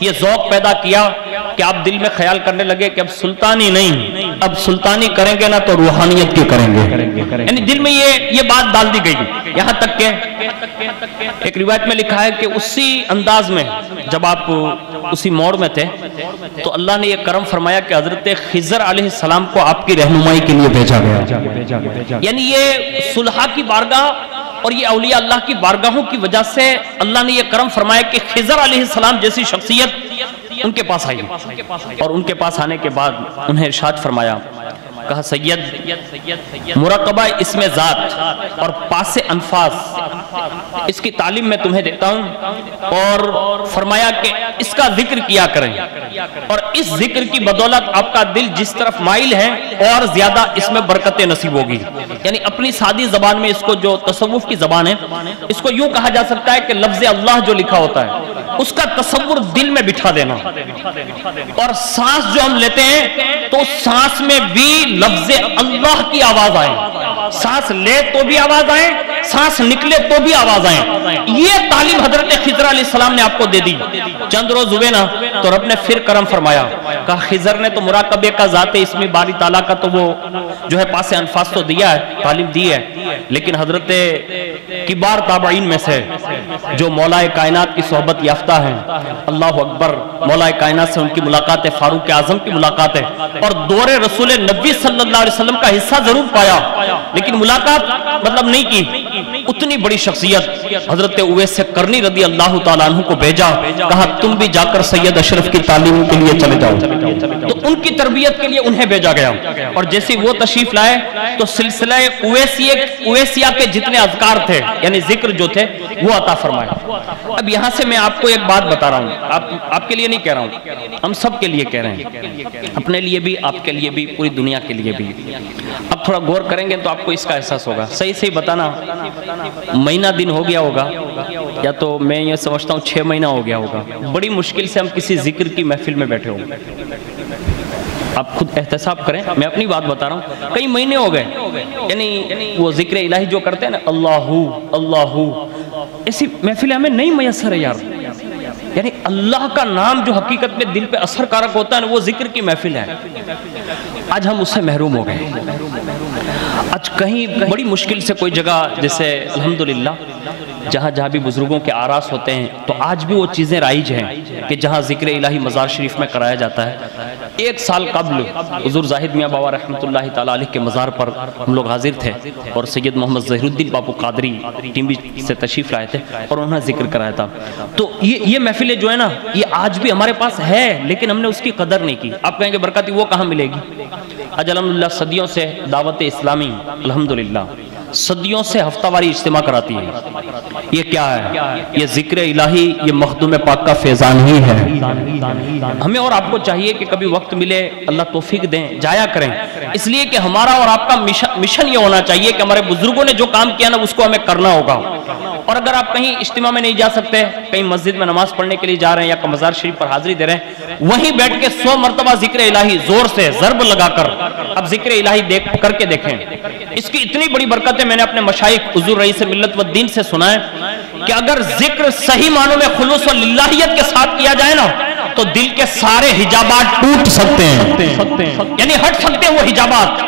یہ ذوق پیدا کیا کہ آپ دل میں خیال کرنے لگے کہ اب سلطانی نہیں، اب سلطانی کریں گے نا تو روحانیت کی کریں گے، یعنی دل میں یہ بات ڈال دی گئی۔ یہاں تک کہ ایک روایت میں لکھا ہے کہ اسی انداز میں جب آپ اسی موڑ میں تھے تو اللہ نے یہ کرم فرمایا کہ حضرت خضر علیہ السلام کو آپ کی رہنمائی کے لیے بھیجا گیا۔ یعنی یہ صلحاء کی بارگاہ اور یہ اولیاء اللہ کی بارگاہوں کی وجہ سے اللہ نے یہ کرم فرمایا کہ خضر علیہ السلام جیسی شخصیت ان کے پاس آئی، اور ان کے پاس آنے کے بعد انہیں ارشاد فرمایا، کہا سید مراقبہ اسم ذات اور پاس انفاس اس کی تعلیم میں تمہیں دیتا ہوں، اور فرمایا کہ اس کا ذکر کیا کریں، اور اس ذکر کی بدولت آپ کا دل جس طرف مائل ہے اور زیادہ اس میں برکت نصیب ہوگی۔ یعنی اپنی سادی زبان میں اس کو، جو تصوف کی زبان ہے، اس کو یوں کہا جا سکتا ہے کہ لفظ اللہ جو لکھا ہوتا ہے اس کا تصور دل میں بٹھا دینا، اور سانس جو ہم لیتے ہیں تو سانس میں بھی لفظ اللہ کی آواز آئے، سانس لے تو بھی آواز آئے، سانس نکلے تو بھی آواز آئے۔ یہ تعلیم حضرت خضر علیہ السلام نے آپ کو دے دی۔ چند روز ہوئے نا تو رب نے پھر کرم فرمایا، کہا خضر نے تو مراقبے کا ذات اسمی باری تعالیٰ کا تو وہ جو ہے پاس انفاس تو دیا ہے، تعلیم دی ہے، لیکن حضرت کبار تابعین میں سے جو مولا کائنات کی صحبت یافتہ ہیں، اللہ اکبر، مولا کائنات سے ان کی ملاقات ہے، فاروق اعظم کی ملاقات ہے، اور دور رسول نبی صلی اللہ علیہ وسلم کا حصہ ضرور پایا لیکن ملاقات مطلب نہیں کی۔ اتنی بڑی شخصیت حضرت اویس کرنی رضی اللہ تعالیٰ عنہ کو بھیجا، کہا تم بھی جا کر سید اشرف کی تعلیم کے لیے چلے جاؤ، تو ان کی تربیت کے لیے انہیں بھیجا گیا، اور جیسے وہ تشریف لائے تو سلسلہ اویسیہ کے جتنے اذکار تھے یعنی ذکر جو تھے وہ عطا فرمائے۔ اب یہاں سے میں آپ کو ایک بات بتا رہا ہوں، آپ کے لیے نہیں کہہ رہا ہوں، ہم سب کے لیے کہہ رہے ہیں، اپنے لیے بھی، آپ کے لیے بھی، پوری دنیا کے لیے بھی۔ اب تھوڑا غور کریں گے تو آپ کو اس کا احساس ہوگا۔ صحیح صحیح بتانا، مہینہ دن ہو گیا ہوگا یا تو میں یہ سمجھتا ہوں 6 مہینہ ہو گیا ہوگا، بڑی مشکل سے ہم کسی ذکر کی محفل میں بیٹھے ہوں گے۔ آپ خود احتساب کریں، میں اپنی بات بتا رہا ہوں، کئی مہینے ہو گئے، یعنی وہ ذکر الہی جو کرتے ہیں نا، اللہ اللہ، ایسی محفلیں ہمیں نہیں میسر ہے یار۔ یعنی اللہ کا نام جو حقیقت میں دل پہ اثر کارک ہوتا ہے نا، وہ ذکر کی محفل ہے۔ آج ہم اس سے محروم ہو گئے۔ آج کہیں بڑی مشکل سے کوئی جگہ، جیسے الحمدللہ جہاں جہاں بھی بزرگوں کے آراس ہوتے ہیں تو آج بھی وہ چیزیں رائج ہیں کہ جہاں ذکر الہی مزار شریف میں کرایا جاتا ہے۔ 1 سال قبل حضور زاہد میاں بابا رحمت اللہ تعالیٰ علیہ کے مزار پر ہم لوگ حاضر تھے، اور سید محمد ظہیر الدین بابو قادری ٹیمبی سے تشریف لائے تھے اور انہوں نے ذکر کرایا تھا۔ تو یہ محفلیں جو ہے نا، یہ آج بھی ہمارے پاس ہے، لیکن ہم نے اس کی قدر نہیں کی۔ آپ کہیں گے برکاتی وہ کہاں ملے گی؟ آج الحمدللہ صدیوں سے دعوت اسلامی الحمدللہ صدیوں سے ہفتہ واری اجتماع کراتی ہے. یہ کیا ہے؟ یہ ذکر الہی، یہ مخدوم پاک کا فیضان ہی ہے. ہمیں اور آپ کو چاہیے کہ کبھی وقت ملے، اللہ توفیق دیں، جایا کریں، اس لیے کہ ہمارا اور آپ کا مشن یہ ہونا چاہیے کہ ہمارے بزرگوں نے جو کام کیا نا اس کو ہمیں کرنا ہوگا. اور اگر آپ کہیں اجتماع میں نہیں جا سکتے، کہیں مسجد میں نماز پڑھنے کے لیے جا رہے ہیں یا مزار شریف پر حاضری دے رہے ہیں، وہیں بیٹھ کے 100 مرتبہ ذکر الہی زور سے ضرب لگا کر اب ذکر الہی کر کے دیکھیں. اس کی اتنی بڑی برکت ہے، میں نے اپنے مشائخ حضور رئیس ملت و دین سے سنا ہے کہ اگر ذکر صحیح معنوں میں خلوص و للہیت کے ساتھ کیا جائے نا تو دل کے سارے حجابات ٹوٹ سکتے ہیں، یعنی ہٹ سکتے ہیں وہ حجابات.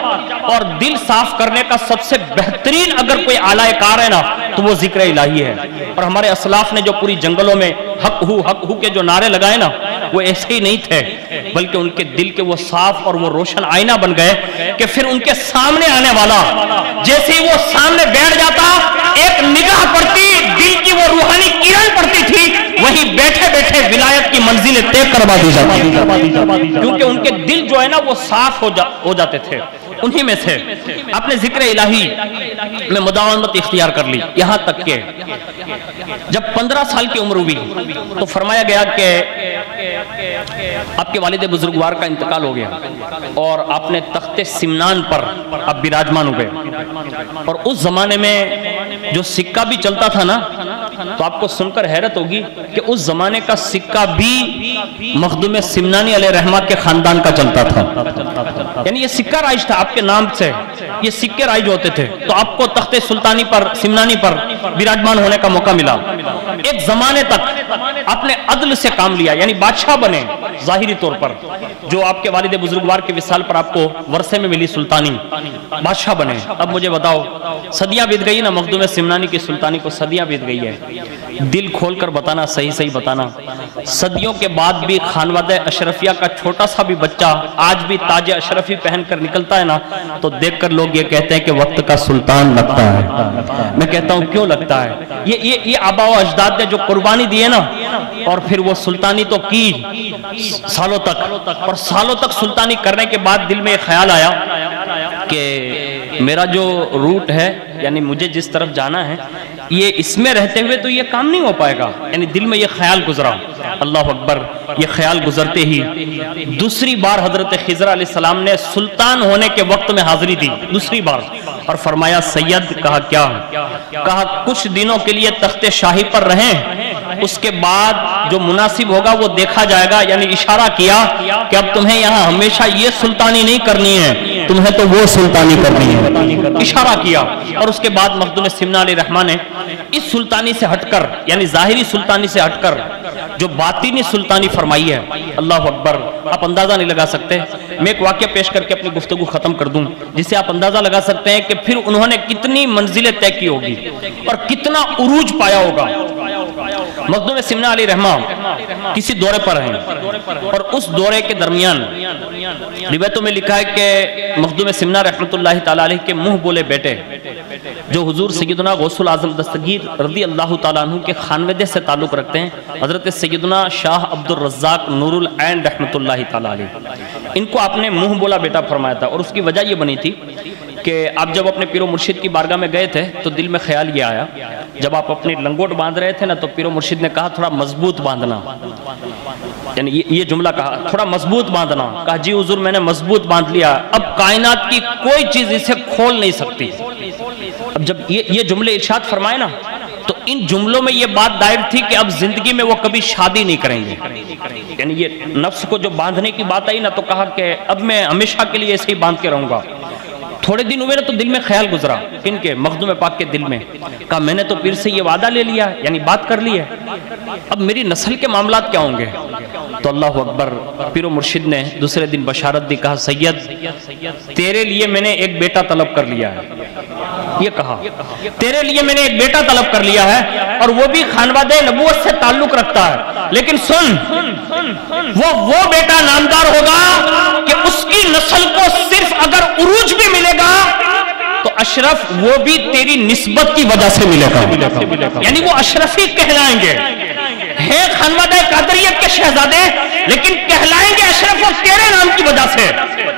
اور دل صاف کرنے کا سب سے بہترین اگر کوئی آلہ کار ہے نا تو وہ ذکر الہی ہے. اور ہمارے اسلاف نے جو پوری جنگلوں میں حق ہو کے جو نعرے لگائے نا وہ ایسے ہی نہیں تھے، بلکہ ان کے دل کے وہ صاف اور وہ روشن آئینہ بن گئے کہ پھر ان کے سامنے آنے والا جیسے ہی وہ سامنے بیٹھ جاتا ایک نگاہ پڑتی، دل کی وہ روحانی کرن پڑتی تھی، وہی بیٹھے بیٹھے ولایت کی منزلیں طے کروا دی جاتی، کیونکہ ان کے دل جو ہے نا وہ صاف ہو جاتے تھے. انہی میں سے آپ نے ذکر الہی میں مداومت اختیار کر لی، یہاں تک کہ جب 15 سال کی عمر ہوئی تو فرمایا گیا کہ آپ کے والد بزرگوار کا انتقال ہو گیا اور آپ نے تخت سمنان پر آپ براجمان ہوئے. اور اس زمانے میں جو سکہ بھی چلتا تھا نا تو آپ کو سن کر حیرت ہوگی کہ اس زمانے کا سکہ بھی مخدوم سمنانی علیہ رحمہ کے خاندان کا چلتا تھا، یعنی یہ سکہ رائج تھا آپ کے نام سے، یہ سکے رائج ہوتے تھے. تو آپ کو تخت سلطانی پر سمنانی پر براجمان ہونے کا موقع ملا. ایک زمانے تک آپ نے عدل سے کام لیا، یعنی بادشاہ بنے ظاہری طور پر، جو آپ کے والد بزرگوار کے وصال پر آپ کو ورثے میں ملی سلطانی، بادشاہ بنے. اب مجھے بتاؤ، صدیاں بیت گئی نا مخدوم سمنانی کی سلطانی کو، صدیاں بیت گئی ہے. دل کھول کر بتانا، صحیح بتانا، صدیوں کے بعد بھی خانوادہ اشرفیہ کا چھوٹا سا بھی بچہ آج بھی تاج اشرفی پہن کر نکلتا ہے نا تو دیکھ کر لوگ یہ کہتے ہیں کہ وقت کا سلطان لگتا ہے. میں کہتا ہوں کیوں لگتا ہے؟ یہ آبا و اجداد نے جو قربانی دی ہے نا، اور پھر وہ سلطانی تو کی سالوں تک، اور سالوں تک سلطانی کرنے کے بعد دل میں یہ خیال آیا کہ میرا جو روٹ ہے، یعنی مجھے جس طرف جانا ہے، یہ اس میں رہتے ہوئے تو یہ کام نہیں ہو پائے گا. یعنی دل میں یہ خیال گزرا، اللہ اکبر. یہ خیال گزرتے ہی دوسری بار حضرت خضر علیہ السلام نے سلطان ہونے کے وقت میں حاضری دی، دوسری بار، اور فرمایا سید. کہا کیا؟ کہا کچھ دنوں کے لیے تخت شاہی پر رہیں، اس کے بعد جو مناسب ہوگا وہ دیکھا جائے گا. یعنی اشارہ کیا کہ اب تمہیں یہاں ہمیشہ یہ سلطانی نہیں کرنی ہے، تمہیں تو وہ سلطانی کرنی ہے، اشارہ کیا. اور اس کے بعد مخدوم سمنا علیہ رحمہ نے اس سلطانی سے ہٹ کر، یعنی ظاہری سلطانی سے ہٹ کر جو باطنی سلطانی فرمائی ہے، اللہ اکبر. آپ اندازہ نہیں لگا سکتے. میں ایک واقعہ پیش کر کے اپنی گفتگو ختم کر دوں جس سے آپ اندازہ لگا سکتے ہیں کہ پھر انہوں نے کتنی منزلیں طے کی ہوگی اور کتنا عروج پایا ہوگا. مخدوم سمنا علیہ رحمہ کسی دورے پر ہیں، اور اس دورے کے درمیان روایتوں میں لکھا ہے کہ مخدوم سمنا رحمۃ اللہ تعالیٰ علیہ کے منہ بولے بیٹے جو حضور سیدنا غوث العظم دستگیر رضی اللہ تعالیٰ عنہ کے خانوادے سے تعلق رکھتے ہیں، حضرت سیدنا شاہ عبد الرزاق نور العین رحمۃ اللہ تعالیٰ علیہ، ان کو آپ نے منہ بولا بیٹا فرمایا تھا. اور اس کی وجہ یہ بنی تھی کہ آپ جب اپنے پیر و مرشد کی بارگاہ میں گئے تھے تو دل میں خیال یہ آیا، جب آپ اپنی لنگوٹ باندھ رہے تھے نا تو پیر و مرشد نے کہا تھوڑا مضبوط باندھنا، یعنی یہ جملہ کہا تھوڑا مضبوط باندھنا. کہا جی حضور میں نے مضبوط باندھ لیا، اب کائنات کی کوئی چیز اسے کھول نہیں سکتی. اب جب یہ جملے ارشاد فرمائے نا تو ان جملوں میں یہ بات دائر تھی کہ اب زندگی میں وہ کبھی شادی نہیں کریں گے. یعنی یہ نفس کو جو باندھنے کی بات آئی نا تو کہا کہ اب میں ہمیشہ کے لیے ایسے ہی باندھ کے رہوں گا. تھوڑے دن ہوئے نا تو دل میں خیال گزرا، کن کے؟ مخدوم پاک کے دل میں. کہا میں نے تو پیر سے یہ وعدہ لے لیا، یعنی بات کر لی ہے، اب میری نسل کے معاملات کیا ہوں گے؟ تو اللہ اکبر، پیر و مرشد نے دوسرے دن بشارت دی. کہا سید تیرے لیے میں نے ایک بیٹا طلب کر لیا ہے. یہ کہا تیرے لیے میں نے ایک بیٹا طلب کر لیا ہے اور وہ بھی خانوادہ نبوت سے تعلق رکھتا ہے، لیکن سن وہ بیٹا نامدار ہوگا کہ اس کی نسل کو صرف اگر عروج بھی ملے گا تو اشرف وہ بھی تیری نسبت کی وجہ سے ملے گا، یعنی وہ اشرفی کہلائیں گے. ہے خانوادہ قادریت کے شہزادے لیکن کہلائیں گے اشرف اور تیرے نام کی وجہ سے.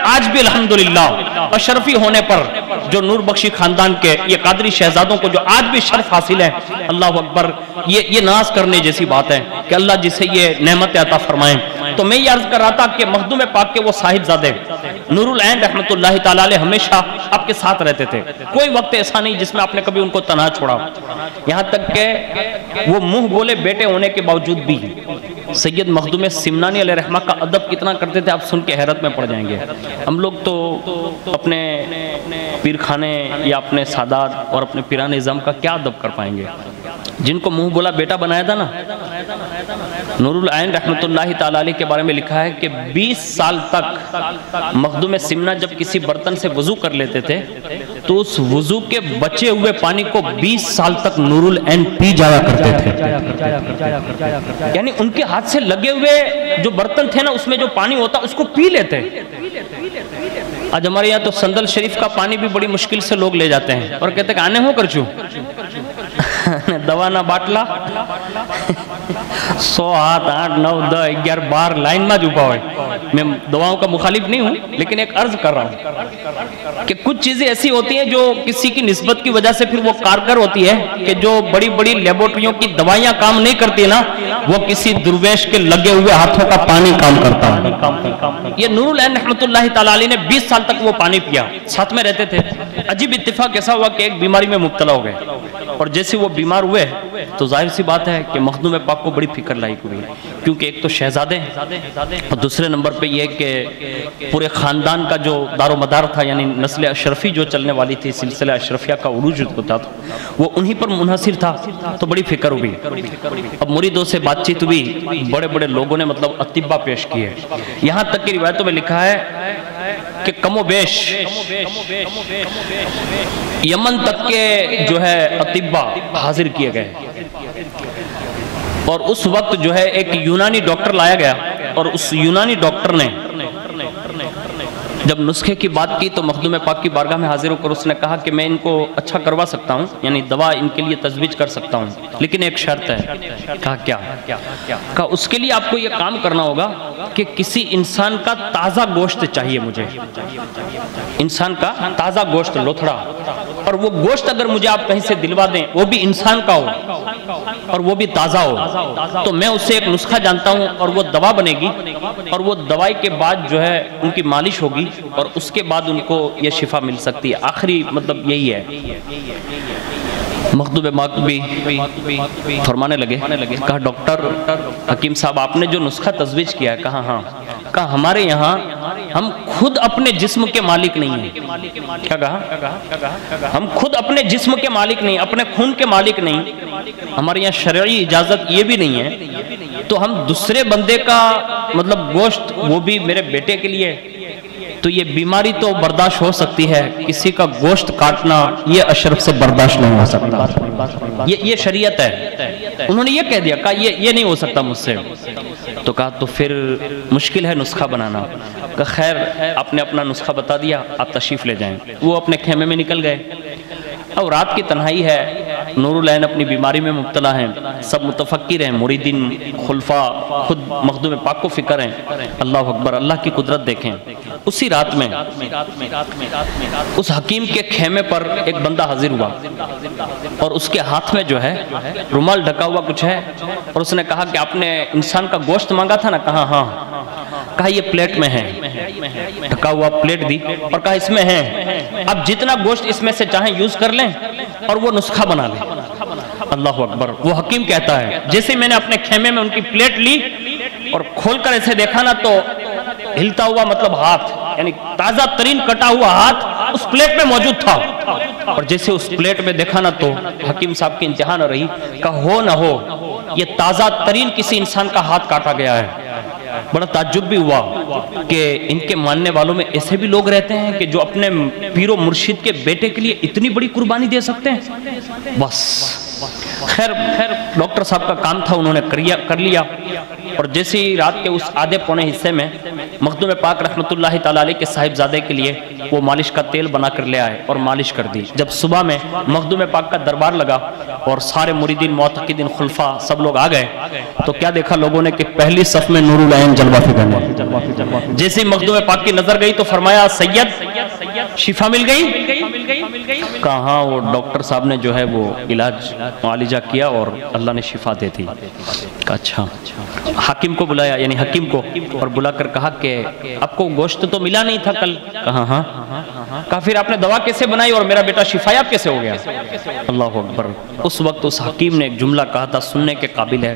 آج بھی الحمدللہ اشرفی ہونے پر جو نور بخشی خاندان کے یہ قادری شہزادوں کو جو آج بھی شرف حاصل ہے، اللہ اکبر، یہ ناز کرنے جیسی بات ہے کہ اللہ جسے یہ نعمت عطا فرمائیں۔ تو میں یہ عرض کر رہا تھا کہ مخدوم پاک کے وہ صاحب زادے نور العین رحمت اللہ تعالیٰ علیہ ہمیشہ آپ کے ساتھ رہتے تھے، کوئی وقت ایسا نہیں جس میں آپ نے کبھی ان کو تنہا چھوڑا، یہاں تک کہ وہ منہ بولے بیٹے ہونے کے باوجود بھی سید مخدوم سمنانی علیہ رحمہ کا ادب کتنا کرتے تھے، آپ سن کے حیرت میں پڑ جائیں گے۔ ہم لوگ تو اپنے پیر خانے یا اپنے سادات اور اپنے پیران اعظم کا کیا ادب کر پائیں گے؟ جن کو منہ بولا بیٹا بنایا تھا نا، نور العین رحمت اللہ تعالیٰ علیہ کے بارے میں لکھا ہے کہ 20 سال تک مخدوم سمنا جب کسی برتن سے وضو کر لیتے تھے تو اس وضو کے بچے ہوئے پانی کو 20 سال تک نور العین پی جایا کرتے تھے، یعنی ان کے ہاتھ سے لگے ہوئے جو برتن تھے نا اس میں جو پانی ہوتا اس کو پی لیتے۔ آج ہمارے یہاں تو سندل شریف کا پانی بھی بڑی مشکل سے لوگ لے جاتے ہیں اور کہتے ہیں کہ آنے ہو کر چوں دوا نہ باٹلا 100 8 8 9 10 11 12 لائن میں جھوپا ہوئے۔ میں دواؤں کا مخالف نہیں ہوں لیکن ایک عرض کر رہا ہوں کہ کچھ چیزیں ایسی ہوتی ہیں جو کسی کی نسبت کی وجہ سے پھر وہ کارگر ہوتی ہے کہ جو بڑی بڑی لیبورٹریوں کی دوائیاں کام نہیں کرتی نا، وہ کسی درویش کے لگے ہوئے ہاتھوں کا پانی کام کرتا ہے۔ یہ نور العین رحمت اللہ تعالیٰ علیہ نے 20 سال تک وہ پانی پیا، ساتھ میں رہتے تھے۔ عجیب اتفاق ایسا ہوا کہ ایک بیماری میں مبتلا ہو گئے اور جیسے وہ بیمار ہوئے تو ظاہر سی بات ہے کہ مخدوم پاک کو بڑی فکر لاحق ہوئی، کیونکہ ایک تو شہزادے اور دوسرے نمبر پہ یہ کہ پورے خاندان کا جو دار و مدار تھا، یعنی نسل اشرفی جو چلنے والی تھی، سلسلہ اشرفیہ کا عروج ہوتا تھا، وہ انہی پر منحصر تھا، تو بڑی فکر ہوئی۔ اب مریدوں سے بات چیت ہوئی، بڑے بڑے لوگوں نے مطلب اطباء پیش کیے، یہاں تک کہ روایتوں میں لکھا ہے کہ کم و بیش یمن تک کے جو ہے اطباء حاضر کیے گئے، اور اس وقت جو ہے ایک یونانی ڈاکٹر لایا گیا، اور اس یونانی ڈاکٹر نے جب نسخے کی بات کی تو مخدوم پاک کی بارگاہ میں حاضر ہو کر اس نے کہا کہ میں ان کو اچھا کروا سکتا ہوں، یعنی دوا ان کے لیے تجویز کر سکتا ہوں، لیکن ایک شرط ہے۔ کہا کیا؟ کہا اس کے لیے آپ کو یہ کام کرنا ہوگا کہ کسی انسان کا تازہ گوشت چاہیے مجھے، انسان کا تازہ گوشت لوتھڑا، اور وہ گوشت اگر مجھے آپ کہیں سے دلوا دیں وہ بھی انسان کا ہو اور وہ بھی تازہ ہو، تو میں اس سے ایک نسخہ جانتا ہوں اور وہ دوا بنے گی، اور وہ دوائی کے بعد جو ہے ان کی مالش ہوگی اور اس کے بعد ان کو یہ شفا مل سکتی ہے۔ آخری مطلب یہی ہے۔ مخدوم پاک بھی فرمانے لگے، کہا ڈاکٹر حکیم صاحب آپ نے جو نسخہ تجویز کیا ہے، کہا ہاں، کہا ہمارے یہاں ہم خود اپنے جسم کے مالک نہیں ہیں۔ کیا کہا؟ ہم خود اپنے جسم کے مالک نہیں، اپنے خون کے مالک نہیں، ہمارے یہاں شرعی اجازت یہ بھی نہیں ہے، تو ہم دوسرے بندے کا مطلب گوشت، وہ بھی میرے بیٹے کے لیے، تو یہ بیماری تو برداشت ہو سکتی ہے، کسی کا گوشت کاٹنا یہ اشرف سے برداشت نہیں ہو سکتا، یہ شریعت ہے۔ انہوں نے یہ کہہ دیا، کہا یہ نہیں ہو سکتا مجھ سے، تو کہا تو پھر مشکل ہے نسخہ بنانا۔ کہا خیر آپ نے اپنا نسخہ بتا دیا، آپ تشریف لے جائیں۔ وہ اپنے خیمے میں نکل گئے، اور رات کی تنہائی ہے، نور العین اپنی بیماری میں مبتلا ہیں، سب متفکر ہیں، مریدین خلفاء خود مخدوم پاک کو فکر ہیں۔ اللہ اکبر، اللہ کی قدرت دیکھیں۔ اسی رات میں اس حکیم کے خیمے پر ایک بندہ حاضر ہوا، اور اس کے ہاتھ میں جو ہے رومال ڈھکا ہوا کچھ ہے، اور اس نے کہا کہ آپ نے انسان کا گوشت مانگا تھا نا؟ کہا ہاں۔ کہا یہ پلیٹ میں ہے، ڈھکا ہوا پلیٹ دی اور کہا اس میں ہے، اب جتنا گوشت اس میں سے چاہیں یوز کر لیں اور وہ نسخہ بنا لیں۔ اللہ اکبر، وہ حکیم کہتا ہے جیسے میں نے اپنے خیمے میں ان کی پلیٹ لی اور کھول کر ایسے دیکھا نا، تو ہلتا ہوا مطلب ہاتھ، یعنی تازہ ترین کٹا ہوا ہاتھ اس پلیٹ میں موجود تھا، اور جیسے اس پلیٹ میں دیکھا نا تو حکیم صاحب کی انتہا نہ رہی، کہ ہو نہ ہو یہ تازہ ترین کسی انسان کا ہاتھ کاٹا گیا ہے۔ بڑا تعجب بھی ہوا کہ ان کے ماننے والوں میں ایسے بھی لوگ رہتے ہیں کہ جو اپنے پیر و مرشد کے بیٹے کے لیے اتنی بڑی قربانی دے سکتے ہیں۔ بس خیر ڈاکٹر صاحب کا کام تھا، انہوں نے کر لیا، اور جیسے ہی رات کے اس آدھے پونے حصے میں مخدوم پاک رحمۃ اللہ تعالی علیہ کے صاحبزادے کے لیے وہ مالش کا تیل بنا کر لے آئے اور مالش کر دی۔ جب صبح میں مخدوم پاک کا دربار لگا اور سارے مریدین، معتقدین، خلفاء سب لوگ آ گئے، تو کیا دیکھا لوگوں نے کہ پہلی صف میں نور العین جلوہ فکن ہے۔ جیسے ہی مخدوم پاک کی نظر گئی تو فرمایا سید شفا مل گئی؟ کہاں، وہ ڈاکٹر صاحب نے جو ہے وہ علاج معالجہ کیا اور اللہ نے شفا دے دی۔ کہا اچھا۔ حاکم کو بلایا، یعنی حکیم کو، اور بلا کر کہا کہ آپ کو گوشت تو ملا نہیں تھا کل؟ کہا ہاں۔ کہا پھر آپ نے دوا کیسے بنائی اور میرا بیٹا شفایاب کیسے ہو گیا؟ اللہ اکبر۔ اس وقت اس حکیم نے ایک جملہ کہا تھا، سننے کے قابل ہے۔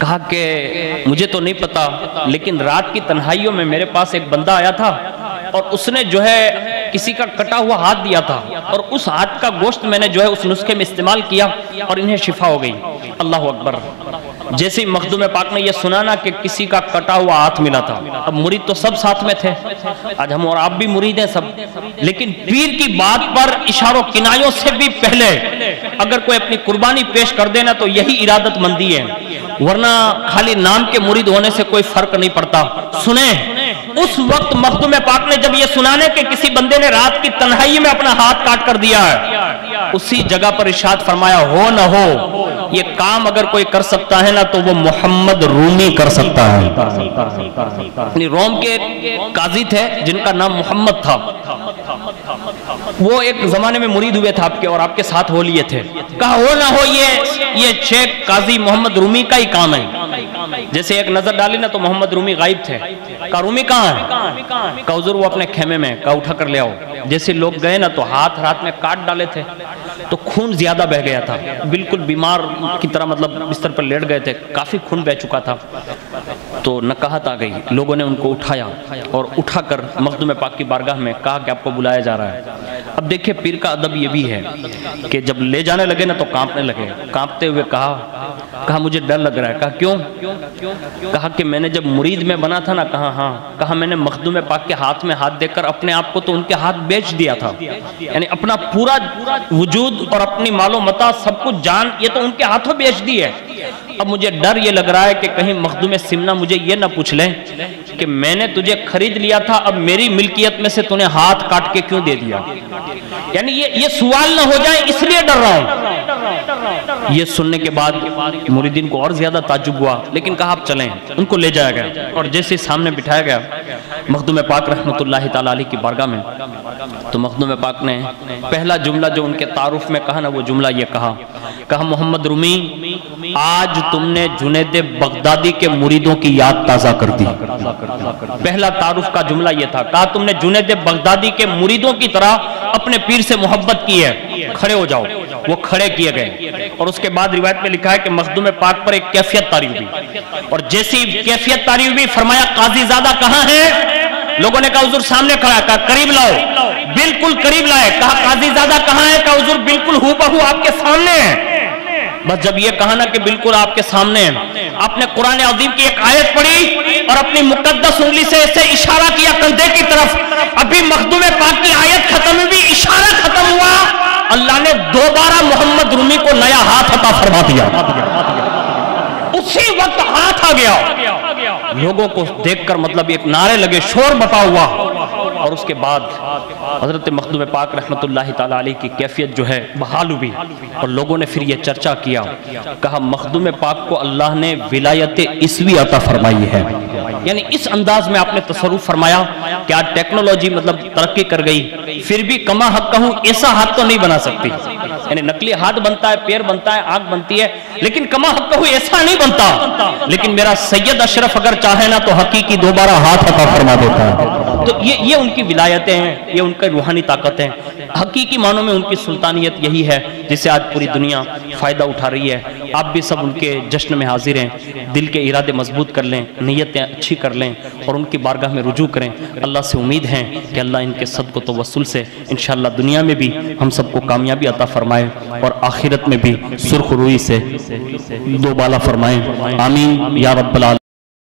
کہا کہ مجھے تو نہیں پتا، لیکن رات کی تنہائیوں میں میرے پاس ایک بندہ آیا تھا اور اس نے جو ہے کسی کا کٹا ہوا ہاتھ دیا تھا، اور اس ہاتھ کا گوشت میں نے جو ہے اس نسخے میں استعمال کیا اور انہیں شفا ہو گئی۔ اللہ اکبر۔ جیسے ہی مخدوم پاک نے یہ سنا نا کہ کسی کا کٹا ہوا ہاتھ ملا تھا، اب مرید تو سب ساتھ میں تھے، آج ہم اور آپ بھی مرید ہیں سب، لیکن پیر کی بات پر اشاروں کنایوں سے بھی پہلے اگر کوئی اپنی قربانی پیش کر دینا تو یہی ارادت مندی ہے، ورنہ خالی نام کے مرید ہونے سے کوئی فرق نہیں پڑتا۔ سنیں، اس وقت مخدوم پاک نے جب یہ سنانے کہ کسی بندے نے رات کی تنہائی میں اپنا ہاتھ کاٹ کر دیا ہے، اسی جگہ پر ارشاد فرمایا ہو نہ ہو یہ کام اگر کوئی کر سکتا ہے نا تو وہ محمد رومی کر سکتا ہے۔ یعنی روم کے قاضی تھے جن کا نام محمد تھا، وہ ایک زمانے میں مرید ہوئے تھے آپ کے اور آپ کے ساتھ ہو لیے تھے۔ کہا ہو نہ ہو یہ شیخ قاضی محمد رومی کا ہی کام ہے۔ جیسے ایک نظر ڈالی نا تو محمد رومی غائب تھے۔ کہا رومی کہاں ہے؟ کہا حضور وہ اپنے خیمے میں۔ کہا اٹھا کر لے آؤ۔ جیسے لوگ گئے نا تو ہاتھ رات میں کاٹ ڈالے تھے تو خون زیادہ بہ گیا تھا، بالکل بیمار کی طرح، مطلب بستر پر لیٹ گئے تھے، کافی خون بہ چکا تھا۔ تو نکاہت آ گئی، لوگوں نے ان کو اٹھایا اور اٹھا کر مخدوم پاک کی بارگاہ میں کہا کہ آپ کو بلایا جا رہا ہے۔ اب دیکھیں پیر کا ادب یہ بھی ہے کہ جب لے جانے لگے نا تو کانپنے لگے، کانپتے ہوئے کہا مجھے ڈر لگ رہا ہے۔ کہا کیوں؟ کہا کہ میں نے جب مرید میں بنا تھا نا، کہا ہاں، کہا میں نے مخدوم پاک کے ہاتھ میں ہاتھ دے کر اپنے آپ کو تو ان کے ہاتھ بیچ دیا تھا، یعنی اپنا پورا وجود اور اپنی مال و متاع سب کچھ جان یہ تو ان کے ہاتھوں بیچ دی ہے۔ اب مجھے ڈر یہ لگ رہا ہے کہ کہیں مخدوم سمنا مجھے یہ نہ پوچھ لیں کہ میں نے تجھے خرید لیا تھا، اب میری ملکیت میں سے تو نے ہاتھ کاٹ کے کیوں دے دیا، یعنی یہ سوال نہ ہو جائے اس لیے ڈر رہا ہوں۔ یہ سننے کے بعد مریدین کو اور زیادہ تعجب ہوا، لیکن کہا آپ چلیں۔ ان کو لے جایا گیا اور جیسے سامنے بٹھایا گیا مخدوم پاک رحمۃ اللہ تعالی علیہ کی بارگاہ میں، تو مخدوم پاک نے پہلا جملہ جو ان کے تعارف میں کہا نا وہ جملہ یہ کہا محمد رومی آج تم نے جنید بغدادی کے مریدوں کی یاد تازہ کر دی۔ پہلا تعارف کا جملہ یہ تھا، کہا تم نے جنید بغدادی کے مریدوں کی طرح اپنے پیر سے محبت کی ہے، کھڑے ہو جاؤ۔ وہ کھڑے کیے گئے اور اس کے بعد روایت میں لکھا ہے کہ مخدوم پاک پر ایک کیفیت طاری ہوئی، اور جیسی کیفیت طاری ہوئی فرمایا قاضی زادہ کہاں ہے؟ لوگوں نے کہا حضور سامنے کھڑا ہے۔ کہا قریب لاؤ، بالکل قریب لائے۔ کہا قاضی زادہ کہاں ہے؟ کہا حضور بالکل ہو بہو آپ کے سامنے ہے۔ بس جب یہ کہا نا کہ بالکل آپ کے سامنے ہے، آپ نے قرآن عظیم کی ایک آیت پڑھی اور اپنی مقدس انگلی سے اسے اشارہ کیا کندھے کی طرف۔ ابھی مخدوم پاک کی آیت ختم ہوئی، اشارہ ختم ہوا، اللہ نے دوبارہ محمد رومی کو نیا ہاتھ عطا فرما دیا۔ اسی وقت ہاتھ آ گیا، لوگوں کو دیکھ کر مطلب ایک نعرے لگے، شور بپا ہوا، اور اس کے بعد حضرت مخدوم پاک رحمت اللہ تعالی علیہ کی کیفیت جو ہے بحال ہوئی، اور لوگوں نے پھر یہ چرچا کیا، کہا مخدوم پاک کو اللہ نے ولایت عیسوی عطا فرمائی ہے، یعنی اس انداز میں آپ نے تصرف فرمایا کہ آج ٹیکنالوجی مطلب ترقی کر گئی، پھر بھی کما حق کہوں ایسا ہاتھ تو نہیں بنا سکتی، یعنی نقلی ہاتھ بنتا ہے، پیر بنتا ہے، آنکھ بنتی ہے، لیکن کما حق کہوں ایسا نہیں بنتا، لیکن میرا سید اشرف اگر چاہے نا تو حقیقی دوبارہ ہاتھ عطا فرما دیتا ہے۔ تو یہ ان کی ولایتیں ہیں، یہ ان کا روحانی طاقت ہیں، حقیقی معنوں میں ان کی سلطانیت یہی ہے جس سے آج پوری دنیا فائدہ اٹھا رہی ہے۔ آپ بھی سب ان کے جشن میں حاضر ہیں، دل کے ارادے مضبوط کر لیں، نیتیں اچھی کر لیں اور ان کی بارگاہ میں رجوع کریں۔ اللہ سے امید ہے کہ اللہ ان کے صدق و توسل سے انشاءاللہ دنیا میں بھی ہم سب کو کامیابی عطا فرمائے اور آخرت میں بھی سرخ روئی سے دو بالا فرمائے، آمین یا رب العالمین۔